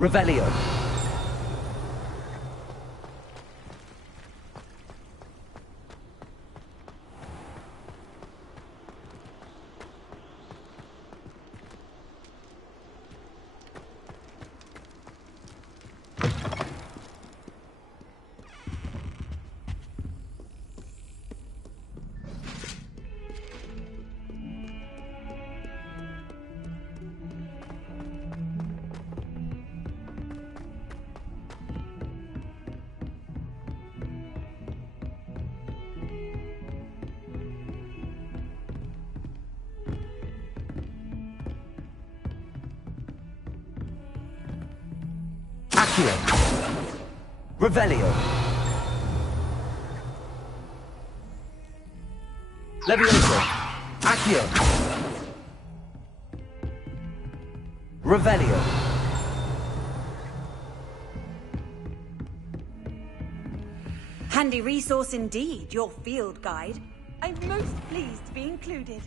Revelio. Revelio. Levioso. Accio. Revelio. Handy resource indeed, your field guide. I'm most pleased to be included.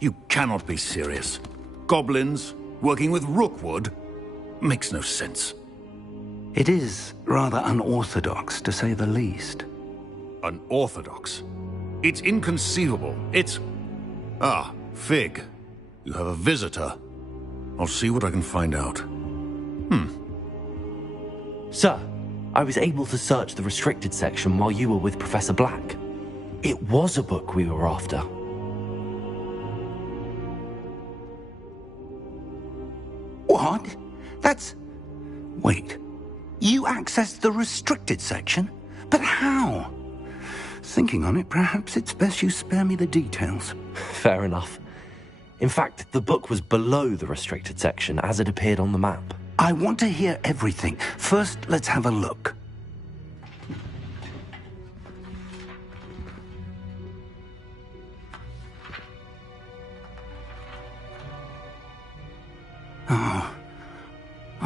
You cannot be serious. Goblins working with Rookwood? Makes no sense. It is rather unorthodox, to say the least. Unorthodox? It's inconceivable. It's... Ah, Fig. You have a visitor. I'll see what I can find out. Sir, I was able to search the restricted section while you were with Professor Black. It was a book we were after. What? That's... Wait. You accessed the restricted section? But how? Thinking on it, perhaps it's best you spare me the details. Fair enough. In fact, the book was below the restricted section as it appeared on the map. I want to hear everything. First, let's have a look.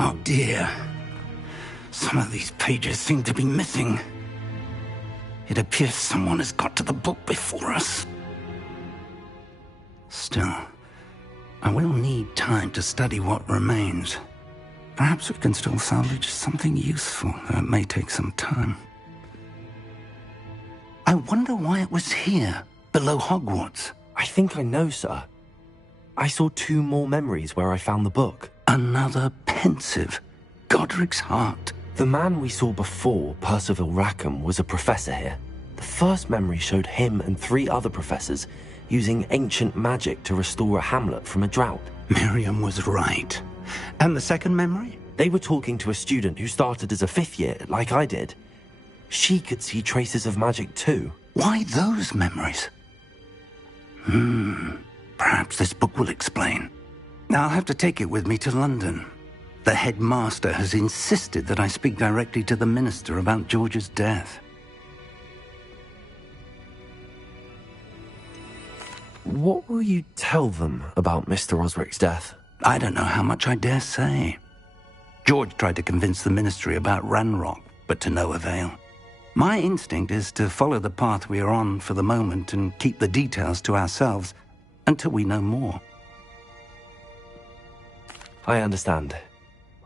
Oh dear. Some of these pages seem to be missing. It appears someone has got to the book before us. Still, I will need time to study what remains. Perhaps we can still salvage something useful, though it may take some time. I wonder why it was here, below Hogwarts. I think I know, sir. I saw 2 more memories where I found the book. Another pensive. Godric's heart. The man we saw before, Percival Rackham, was a professor here. The first memory showed him and 3 other professors using ancient magic to restore a hamlet from a drought. Miriam was right. And the second memory? They were talking to a student who started as a 5th year, like I did. She could see traces of magic too. Why those memories? Perhaps this book will explain. I'll have to take it with me to London. The headmaster has insisted that I speak directly to the minister about George's death. What will you tell them about Mr. Osric's death? I don't know how much I dare say. George tried to convince the ministry about Ranrock, but to no avail. My instinct is to follow the path we are on for the moment and keep the details to ourselves until we know more. I understand.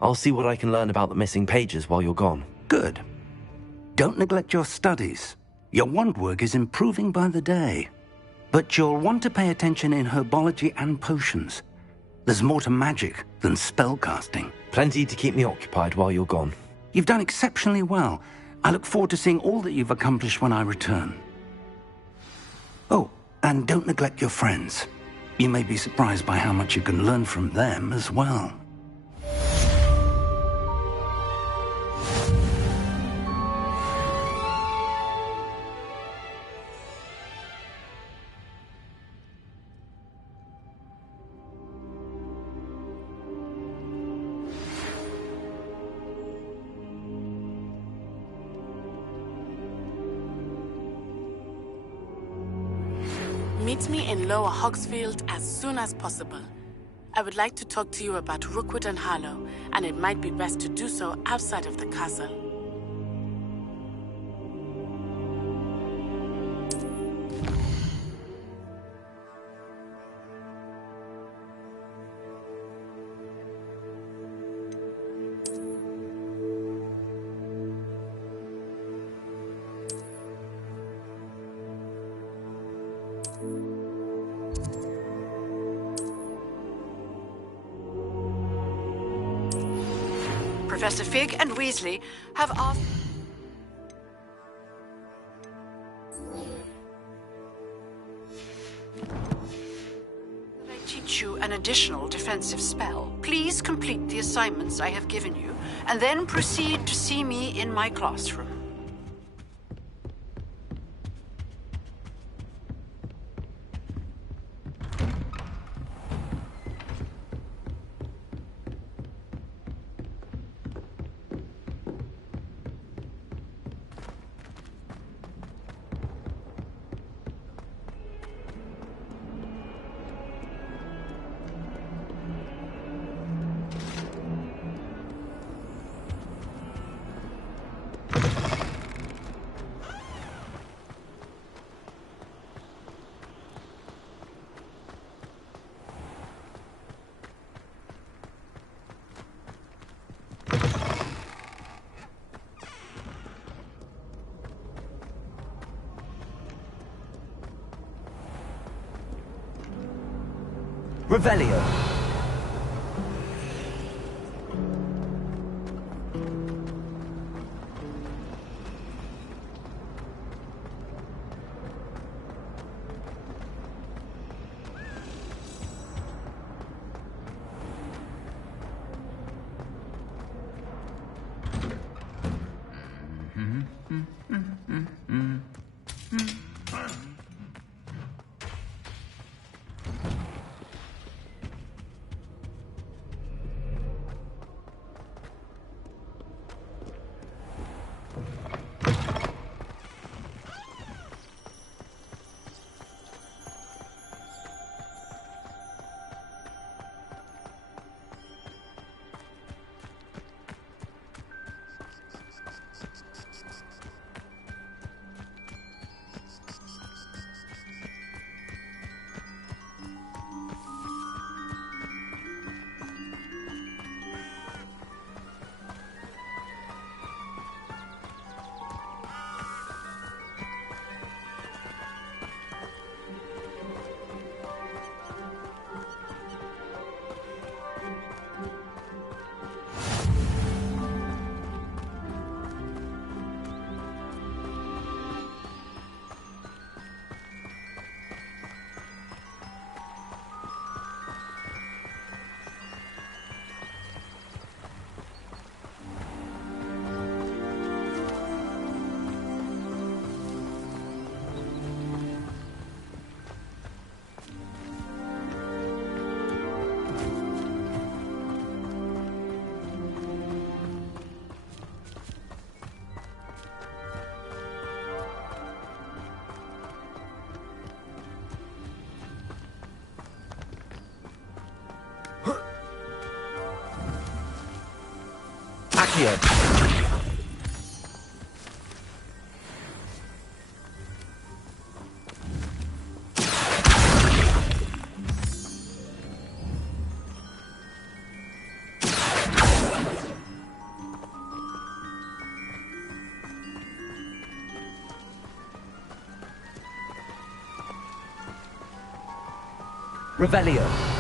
I'll see what I can learn about the missing pages while you're gone. Good. Don't neglect your studies. Your wand work is improving by the day. But you'll want to pay attention in herbology and potions. There's more to magic than spellcasting. Plenty to keep me occupied while you're gone. You've done exceptionally well. I look forward to seeing all that you've accomplished when I return. Oh, and don't neglect your friends. You may be surprised by how much you can learn from them as well. Meet me in Lower Hogsfield as soon as possible. I would like to talk to you about Rookwood and Harlow, and it might be best to do so outside of the castle. Professor Fig and Weasley have asked... that I teach you an additional defensive spell. Please complete the assignments I have given you, and then proceed to see me in my classroom. Revelio. Accio! Revelio.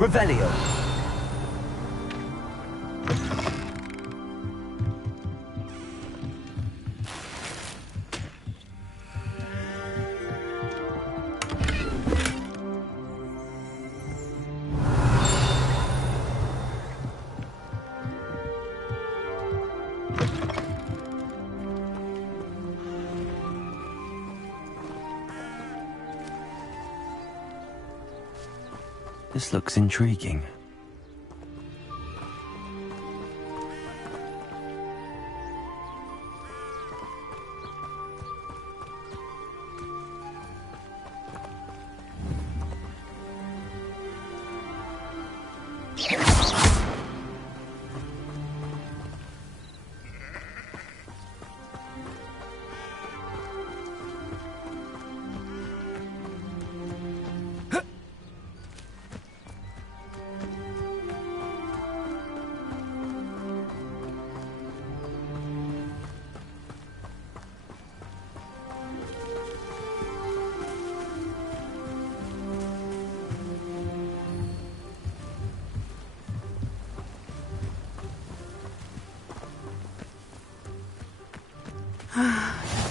Revelio. This looks intriguing.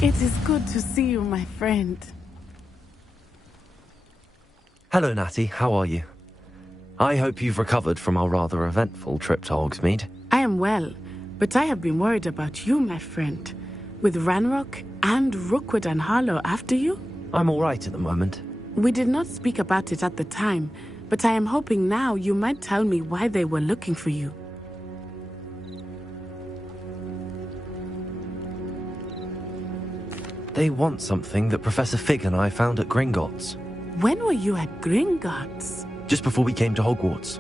It is good to see you, my friend. Hello, Natty. How are you? I hope you've recovered from our rather eventful trip to Hogsmeade. I am well, but I have been worried about you, my friend. With Ranrock and Rookwood and Harlow after you? I'm all right at the moment. We did not speak about it at the time, but I am hoping now you might tell me why they were looking for you. They want something that Professor Fig and I found at Gringotts. When were you at Gringotts? Just before we came to Hogwarts.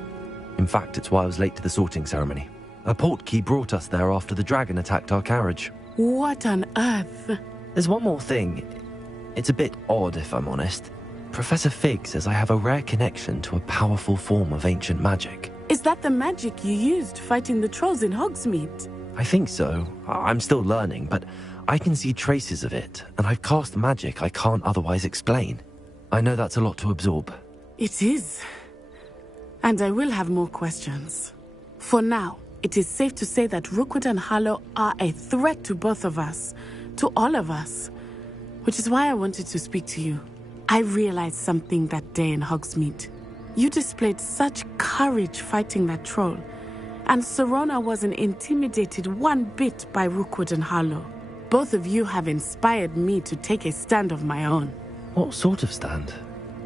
In fact, it's why I was late to the sorting ceremony. A portkey brought us there after the dragon attacked our carriage. What on earth? There's one more thing. It's a bit odd, if I'm honest. Professor Fig says I have a rare connection to a powerful form of ancient magic. Is that the magic you used fighting the trolls in Hogsmeade? I think so. I'm still learning, but I can see traces of it, and I've cast magic I can't otherwise explain. I know that's a lot to absorb. It is. And I will have more questions. For now, it is safe to say that Rookwood and Harlow are a threat to both of us, to all of us. Which is why I wanted to speak to you. I realized something that day in Hogsmeade. You displayed such courage fighting that troll, and Sirona wasn't intimidated one bit by Rookwood and Harlow. Both of you have inspired me to take a stand of my own. What sort of stand?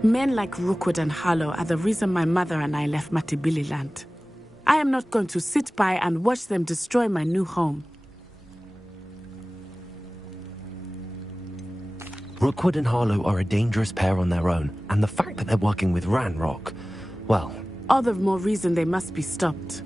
Men like Rookwood and Harlow are the reason my mother and I left Matabeleland. I am not going to sit by and watch them destroy my new home. Rookwood and Harlow are a dangerous pair on their own, and the fact that they're working with Ranrock, well... All the more reason they must be stopped.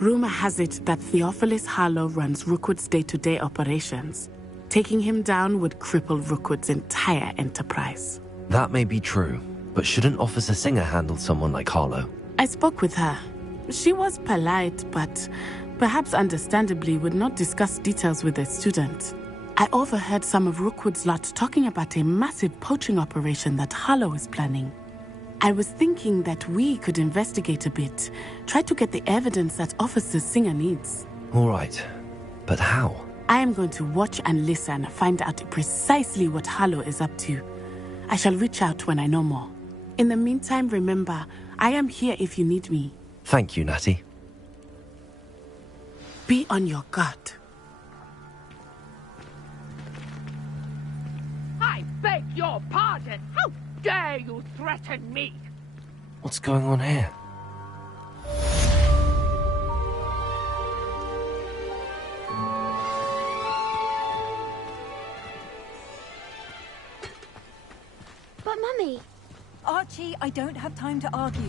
Rumor has it that Theophilus Harlow runs Rookwood's day-to-day operations. Taking him down would cripple Rookwood's entire enterprise. That may be true, but shouldn't Officer Singer handle someone like Harlow? I spoke with her. She was polite, but perhaps understandably would not discuss details with a student. I overheard some of Rookwood's lot talking about a massive poaching operation that Harlow is planning. I was thinking that we could investigate a bit, try to get the evidence that Officer Singer needs. All right, but how? I am going to watch and listen, find out precisely what Harlow is up to. I shall reach out when I know more. In the meantime, remember, I am here if you need me. Thank you, Natty. Be on your guard. I beg your pardon. How dare you threaten me? What's going on here? But Mummy... Archie, I don't have time to argue.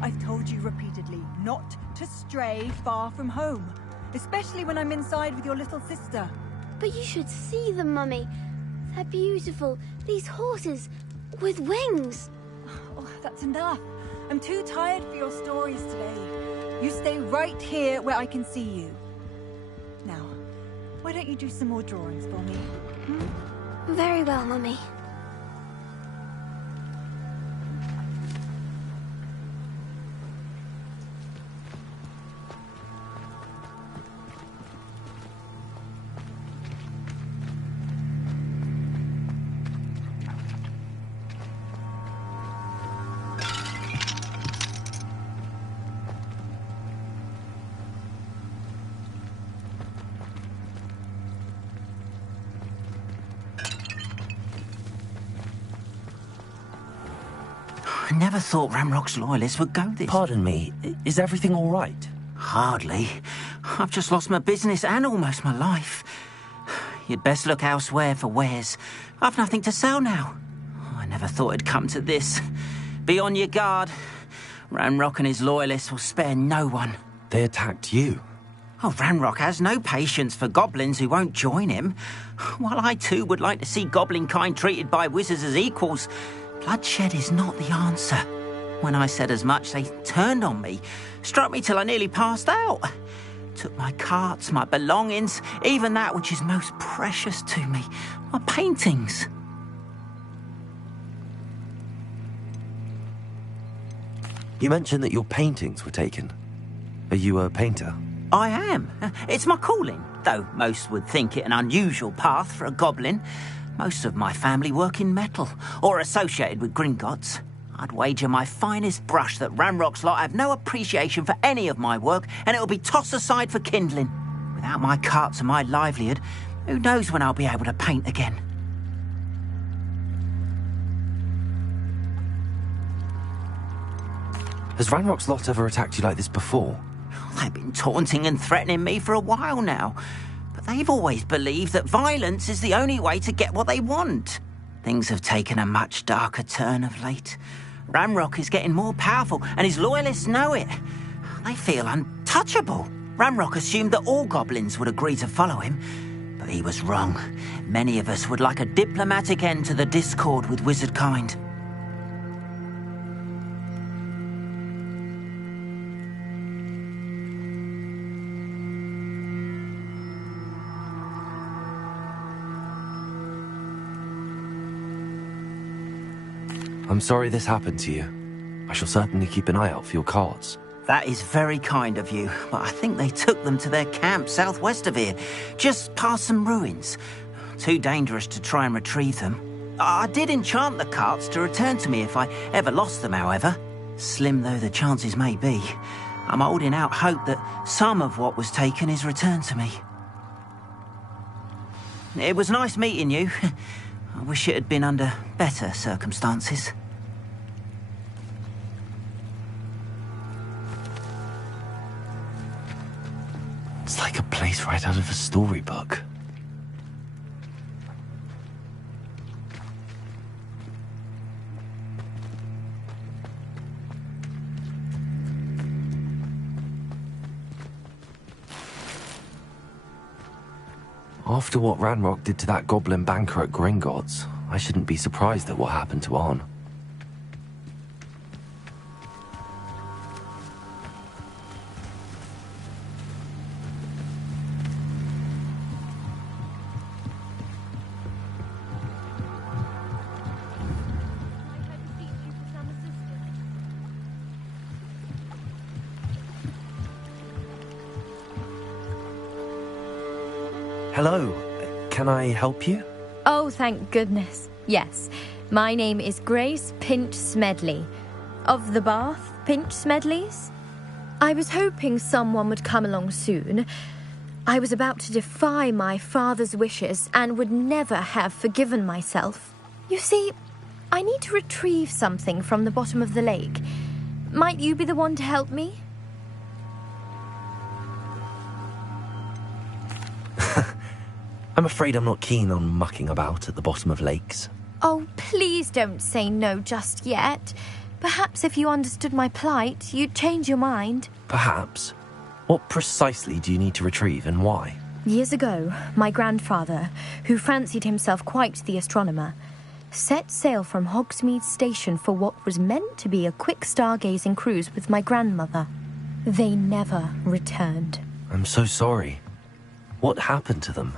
I've told you repeatedly not to stray far from home, especially when I'm inside with your little sister. But you should see them, Mummy. They're beautiful. These horses with wings. Oh, that's enough. I'm too tired for your stories today. You stay right here where I can see you. Now, why don't you do some more drawings for me? Very well, Mummy. I never thought Ramrock's loyalists would go this... Pardon me, is everything all right? Hardly. I've just lost my business and almost my life. You'd best look elsewhere for wares. I've nothing to sell now. I never thought it'd come to this. Be on your guard. Ramrock and his loyalists will spare no one. They attacked you? Oh, Ramrock has no patience for goblins who won't join him. While I too would like to see goblin kind treated by wizards as equals, bloodshed is not the answer. When I said as much, they turned on me, struck me till I nearly passed out. Took my carts, my belongings, even that which is most precious to me, my paintings. You mentioned that your paintings were taken. Are you a painter? I am. It's my calling, though most would think it an unusual path for a goblin. Most of my family work in metal, or associated with Gringotts. I'd wager my finest brush that Ramrock's lot have no appreciation for any of my work, and it'll be tossed aside for kindling. Without my carts and my livelihood, who knows when I'll be able to paint again. Has Ramrock's lot ever attacked you like this before? They've been taunting and threatening me for a while now. But they've always believed that violence is the only way to get what they want. Things have taken a much darker turn of late. Ramrock is getting more powerful, and his loyalists know it. They feel untouchable. Ramrock assumed that all goblins would agree to follow him, but he was wrong. Many of us would like a diplomatic end to the discord with wizard kind. I'm sorry this happened to you. I shall certainly keep an eye out for your cards. That is very kind of you, but I think they took them to their camp southwest of here, just past some ruins. Too dangerous to try and retrieve them. I did enchant the carts to return to me if I ever lost them, however. Slim though the chances may be, I'm holding out hope that some of what was taken is returned to me. It was nice meeting you. I wish it had been under better circumstances. It's like a place right out of a storybook. After what Ranrock did to that goblin banker at Gringotts, I shouldn't be surprised at what happened to Arn. Hello, can I help you? Oh, thank goodness. Yes, my name is Grace Pinch Smedley, of the Bath Pinch Smedleys. I was hoping someone would come along soon. I was about to defy my father's wishes and would never have forgiven myself. You see, I need to retrieve something from the bottom of the lake. Might you be the one to help me? I'm afraid I'm not keen on mucking about at the bottom of lakes. Oh, please don't say no just yet. Perhaps if you understood my plight, you'd change your mind. Perhaps. What precisely do you need to retrieve and why? Years ago, my grandfather, who fancied himself quite the astronomer, set sail from Hogsmeade Station for what was meant to be a quick stargazing cruise with my grandmother. They never returned. I'm so sorry. What happened to them?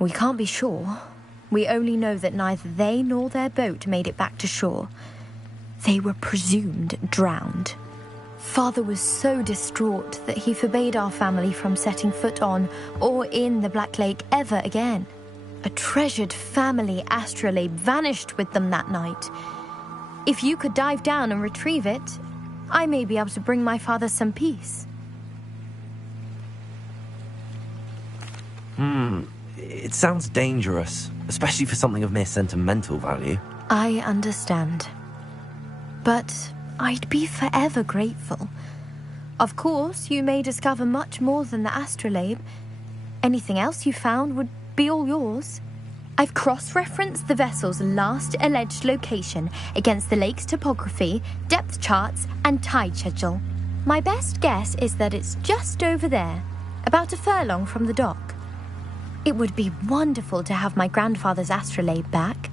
We can't be sure. We only know that neither they nor their boat made it back to shore. They were presumed drowned. Father was so distraught that he forbade our family from setting foot on or in the Black Lake ever again. A treasured family astrolabe vanished with them that night. If you could dive down and retrieve it, I may be able to bring my father some peace. It sounds dangerous, especially for something of mere sentimental value. I understand. But I'd be forever grateful. Of course, you may discover much more than the astrolabe. Anything else you found would be all yours. I've cross-referenced the vessel's last alleged location against the lake's topography, depth charts, and tide schedule. My best guess is that it's just over there, about a furlong from the dock. It would be wonderful to have my grandfather's astrolabe back.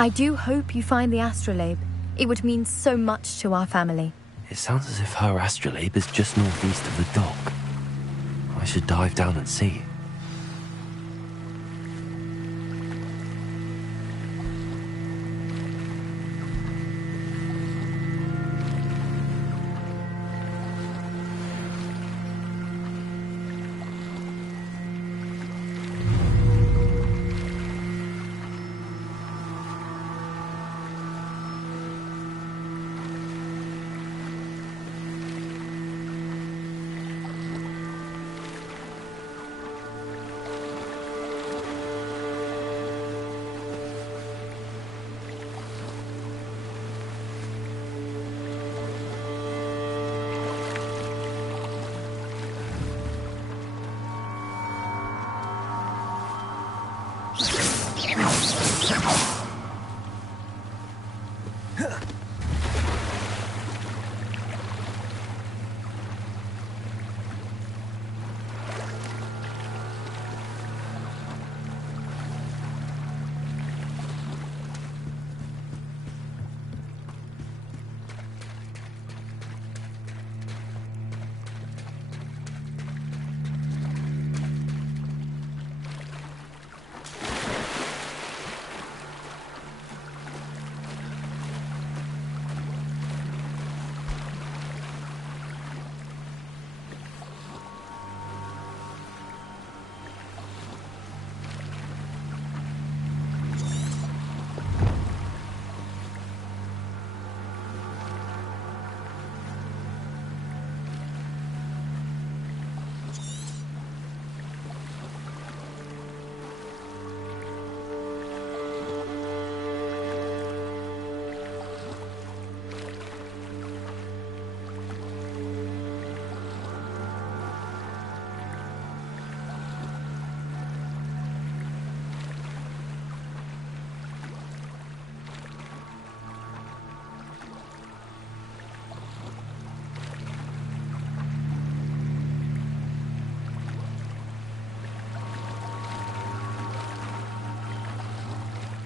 I do hope you find the astrolabe. It would mean so much to our family. It sounds as if her astrolabe is just northeast of the dock. I should dive down and see.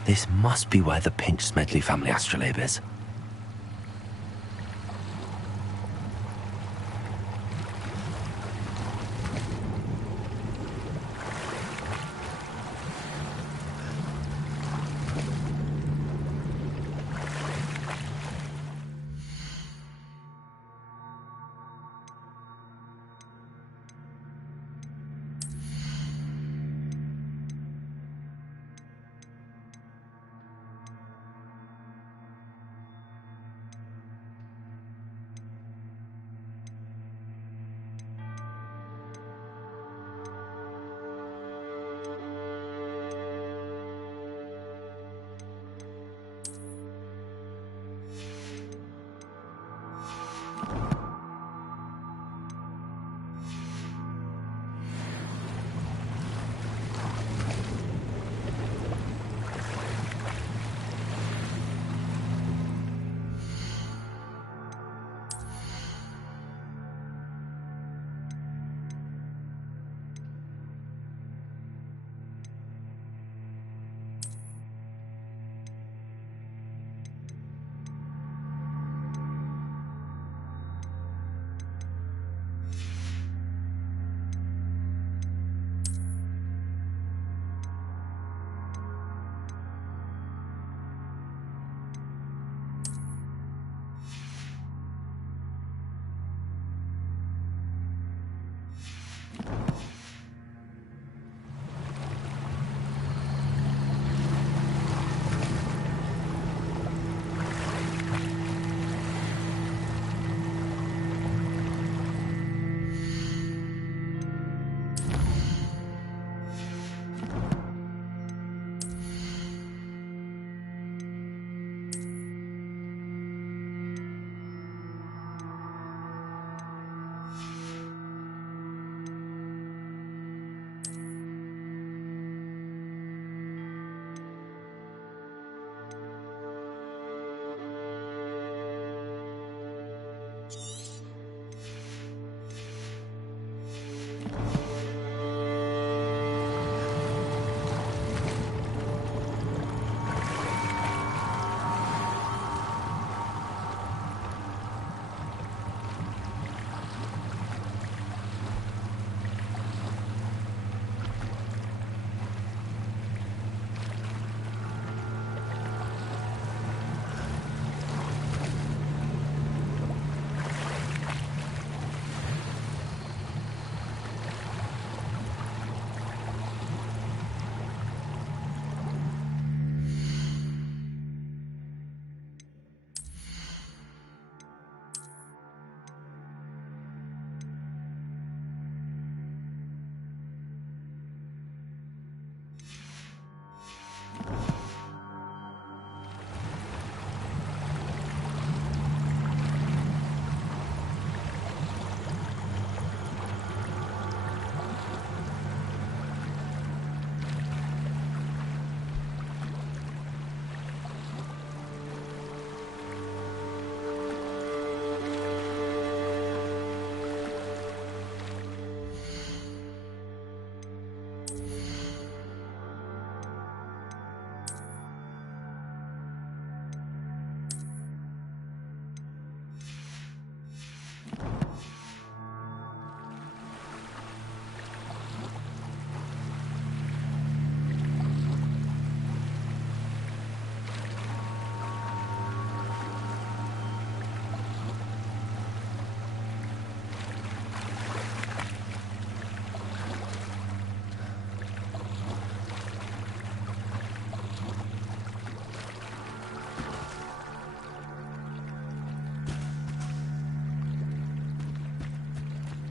This must be where the Pinch-Smedley family astrolabe is.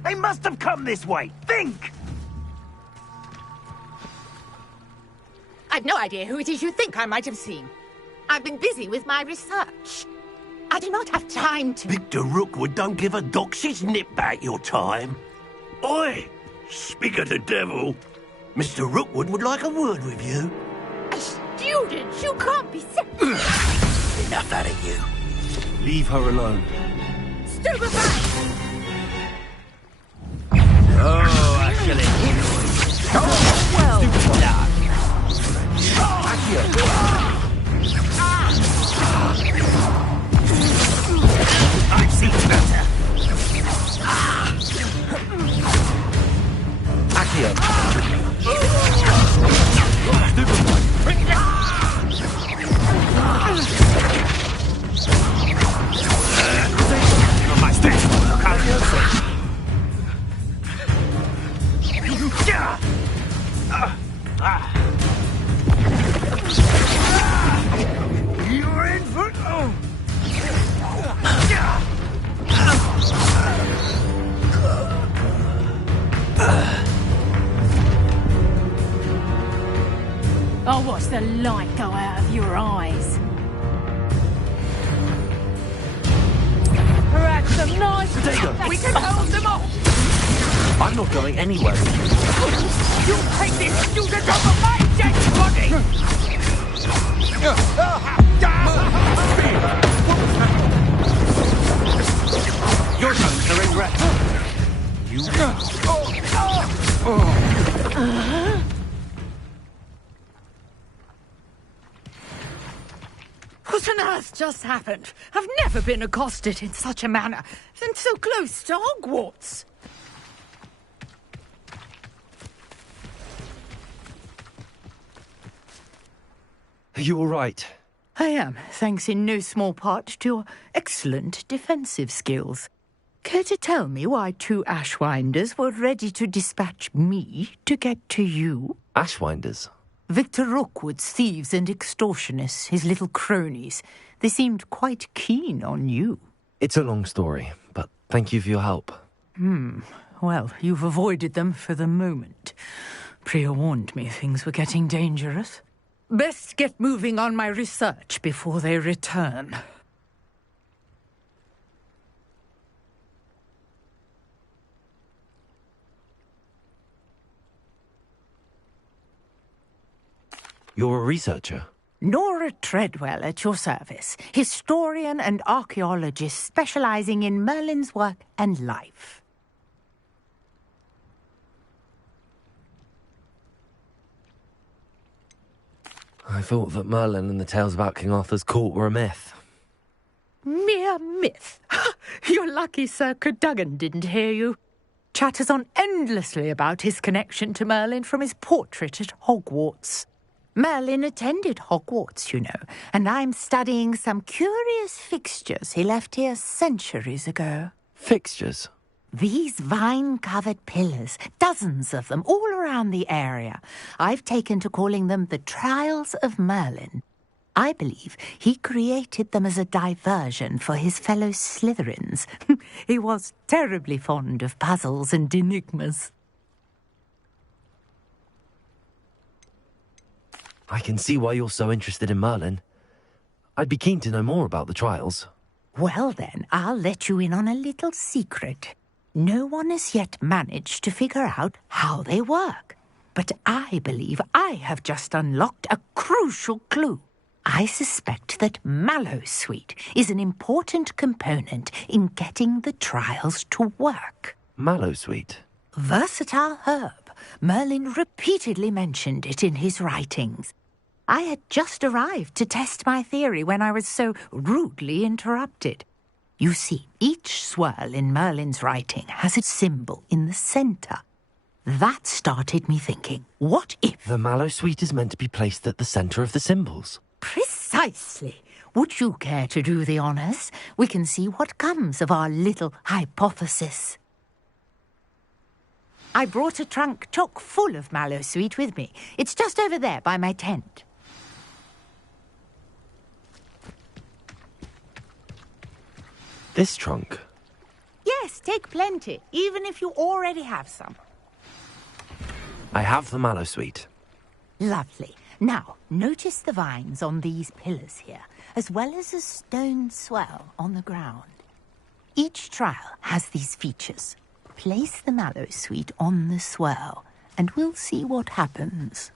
They must have come this way. Think! I've no idea who it is you think I might have seen. I've been busy with my research. I do not have time to... Victor Rookwood don't give a doxy's nip back your time. Oi! Speak of the devil. Mr. Rookwood would like a word with you. A student? You can't be sick. Enough out of you. Leave her alone. Stupefy! Oh, actually. Oh, well. Stupid. the light go out of your eyes. Perhaps some nice... Potato. We can hold them off! I'm not going anywhere. You take this student over my dead body! Your bones are in rest. You... What on earth just happened? I've never been accosted in such a manner, and so close to Hogwarts. Are you all right? I am, thanks in no small part to your excellent defensive skills. Care to tell me why 2 Ashwinders were ready to dispatch me to get to you? Ashwinders? Victor Rookwood's thieves and extortionists, his little cronies. They seemed quite keen on you. It's a long story, but thank you for your help. Well, you've avoided them for the moment. Priya warned me things were getting dangerous. Best get moving on my research before they return. You're a researcher? Nora Treadwell at your service, historian and archaeologist specializing in Merlin's work and life. I thought that Merlin and the tales about King Arthur's court were a myth. Mere myth. You're lucky Sir Cadogan didn't hear you. Chatters on endlessly about his connection to Merlin from his portrait at Hogwarts. Merlin attended Hogwarts, you know, and I'm studying some curious fixtures he left here centuries ago. Fixtures? These vine-covered pillars, dozens of them, all around the area. I've taken to calling them the Trials of Merlin. I believe he created them as a diversion for his fellow Slytherins. He was terribly fond of puzzles and enigmas. I can see why you're so interested in Merlin. I'd be keen to know more about the trials. Well then, I'll let you in on a little secret. No one has yet managed to figure out how they work. But I believe I have just unlocked a crucial clue. I suspect that Mallowsweet is an important component in getting the trials to work. Mallowsweet? Versatile herb. Merlin repeatedly mentioned it in his writings. I had just arrived to test my theory when I was so rudely interrupted. You see, each swirl in Merlin's writing has its symbol in the centre. That started me thinking, what if... The Mallowsweet is meant to be placed at the centre of the symbols. Precisely. Would you care to do the honours? We can see what comes of our little hypothesis. I brought a trunk chock full of Mallowsweet with me. It's just over there by my tent. This trunk? Yes, take plenty, even if you already have some. I have the Mallowsweet. Lovely. Now, notice the vines on these pillars here, as well as a stone swell on the ground. Each trial has these features. Place the Mallowsweet on the swirl, and we'll see what happens.